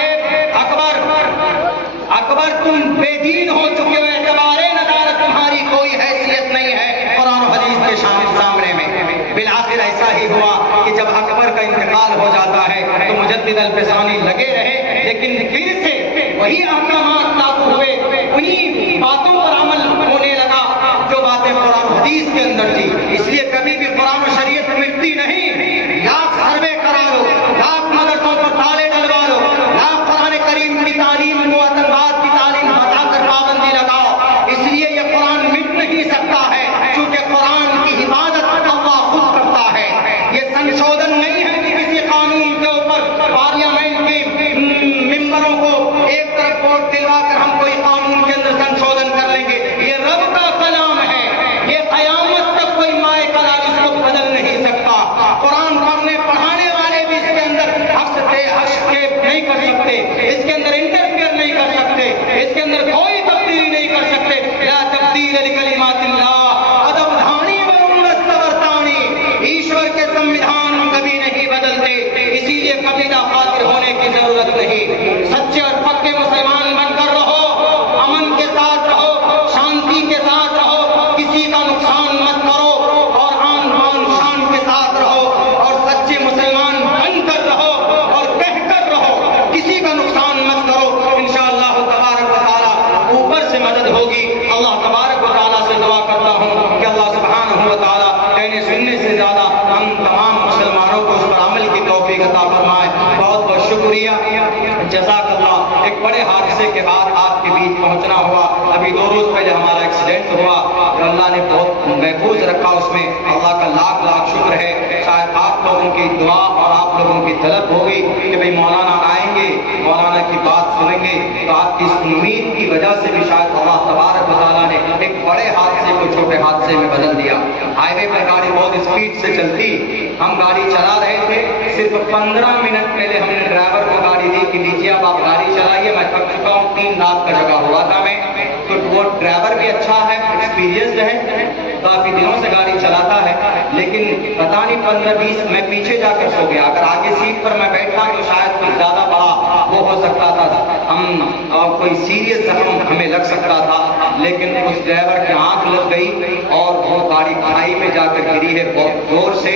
اکبر تم بے دین ہو چکے ہو، اعتبار ندارت تمہاری کوئی حیثیت نہیں ہے قرآن و حدیث کے سامنے میں. بالآخر ایسا ہی ہوا کہ جب اکبر کا انتقال ہو جاتا ہے تو مجدد الفسانی لگے رہے، لیکن پھر سے وہی احکامات لاگو ہوئے، انہی باتوں پر عمل ہونے لگا جو باتیں قرآن و حدیث کے اندر تھی. اس لیے کبھی بھی قرآن و شریعت مٹتی نہیں. لاکھ سروے کرا لو، لاکھ مدرسوں پر تالے ڈلوا لو، لاکھ قرآن کریم کی تعلیم کو آتنکواد کی تعلیم بتا کر پابندی لگاؤ، اس لیے یہ قرآن مٹ نہیں سکتا ہے. چونکہ قرآن کی حفاظت اللہ خود کرتا ہے. یہ سنشودھن نہیں ہے کہ کسی قانون کے اوپر پارلیمنٹ کے ممبروں کو ایک طرف ووٹ دلوا کر ہم کوئی قانون کے اندر سنشودھن کر لیں گے. یہ رب کا کلام ہے، یہ قیامت تک کوئی مائے کلام اس کو بدل نہیں سکتا. قرآن پڑھانے والے بھی اس کے اندر ہستیپ نہیں کر سکتے، اس کے اندر انٹرفیئر نہیں کر سکتے، اس کے اندر کوئی تبدیلی نہیں کر سکتے. لا تبدیل لکلمات اللہ ادبدھانی ورمستورتانی. ایشور کے سموِدھان کبھی نہیں بدلتے، اسی لیے کبھی خاطر ہونے کی ضرورت نہیں. سچے اور پکے مسلمان بن کر رہو، امن کے ساتھ رہو، شانتی کے ساتھ رہو، کسی کا نقصان مت کرو اور آن بان شان کے ساتھ رہو اور سچے مسلمان بن کر رہو اور کہہ کر رہو، کسی کا نقصان مت کرو. انشاءاللہ تبارک و تعالی اوپر سے مدد ہوگی. اللہ تبارک و تعالی سے دعا کرتا ہوں کہ اللہ سبحانہ و تعالی کہنے سننے سے زیادہ ہم تمام مسلمانوں کو اس پر عمل کی توفیق عطا فرمائے. بہت بہت شکریہ، جزاک اللہ. ایک بڑے حادثے کے بعد آپ کے بیچ پہنچنا ہوا. ابھی 2 روز پہلے ہمارا ایکسیڈنٹ ہوا اور اللہ نے بہت محفوظ رکھا اس میں. اللہ کا لاکھ لاکھ شکر ہے. شاید آپ لوگوں کی دعا اور آپ لوگوں کی طلب ہوگی کہ بھئی مولانا آئیں گے، مولانا کی بات سنیں گے. تو آپ کی اس امید کی وجہ سے بھی شاید اللہ تبارک و تعالیٰ نے ایک بڑے حادثے کو چھوٹے حادثے میں بدل دیا. ہائی وے پر گاڑی بہت اسپیڈ سے چلتی، ہم گاڑی چلا رہے تھے. صرف 15 منٹ پہلے ہم نے ڈرائیور کو گاڑی دی کہ لیجیے اب آپ گاڑی چلائیے، میں تھک چکا ہوں، 3 رات کا جگہ ہوا تھا میں. تو وہ ڈرائیور بھی اچھا ہے، ایکسپیرینسڈ ہے، کافی دنوں سے گاڑی چلاتا ہے. لیکن پتہ نہیں 15-20 میں پیچھے جا کر سو گیا. اگر آگے سیٹ پر میں بیٹھا تو شاید کچھ زیادہ بڑا وہ ہو سکتا تھا، کوئی سیریس زخم ہمیں لگ سکتا تھا. لیکن اس ڈرائیور کی آنکھ لگ گئی اور وہ گاڑی کھائی میں جا کر گری ہے بہت زور سے.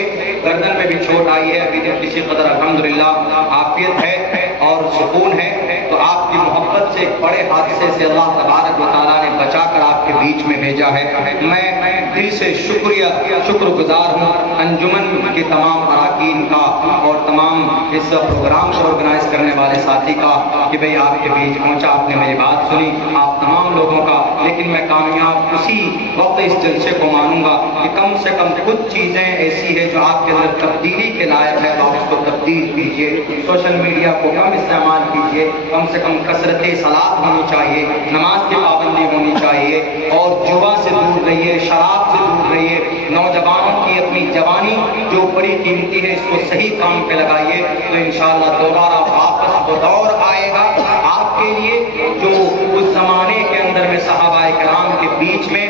گردن میں بھی چوٹ آئی ہے. ابھی تک کسی قدر الحمدللہ عافیت ہے اور سکون ہے. تو آپ کی محبت سے ایک بڑے حادثے سے اللہ تبارک و تعالیٰ نے بچا کر آپ کے بیچ میں بھیجا ہے. میں دل سے شکر گزار ہوں انجمن کے تمام اراکین کا اور تمام اس پروگرام کو آرگنائز کرنے والے ساتھی کا کہ بھئی آپ کے بیچ پہنچا، آپ نے میری بات سنی، آپ تمام لوگوں کا. لیکن میں کامیاب اسی وقت اس جلسے کو مانوں گا کہ کم سے کم کچھ چیزیں ایسی ہیں جو آپ کے اندر تبدیلی کے لائق ہے، آپ اس کو تبدیل کیجیے. کیجیے، سوشل میڈیا کو کم استعمال کیجیے، کم سے کم کثرت صلات ہونی چاہیے، نماز کی پابندی ہونی چاہیے، اور جوا سے دور رہیے، شراب سے دور رہیے۔ نوجوانوں کی اپنی جوانی جو بڑی قیمتی ہے، اس کو صحیح کام پہ لگائیے، تو انشاءاللہ دوبارہ واپس وہ دور آئے گا آپ کے لیے جو اس زمانے کے اندر میں صحابہ کرام کے بیچ میں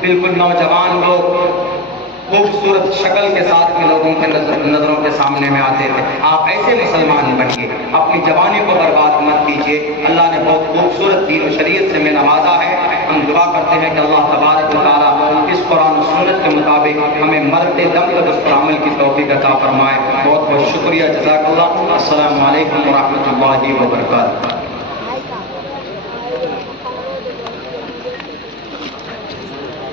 بالکل نوجوان لوگ خوبصورت شکل کے ساتھ میں لوگوں کے نظروں کے سامنے میں آتے تھے۔ آپ ایسے مسلمان بنیے، اپنی جوانی کو برباد مت کیجیے۔ اللہ نے بہت خوبصورت دین و شریعت سے میں نوازا ہے۔ ہم دعا کرتے ہیں کہ اللہ تبارک و تعالیٰ اس قرآن و سنت کے مطابق ہمیں مرتے دم تک اس پر عمل کی توفیق عطا فرمائے۔ بہت بہت شکریہ، جزاک اللہ۔ السلام علیکم ورحمۃ اللہ وبرکاتہ۔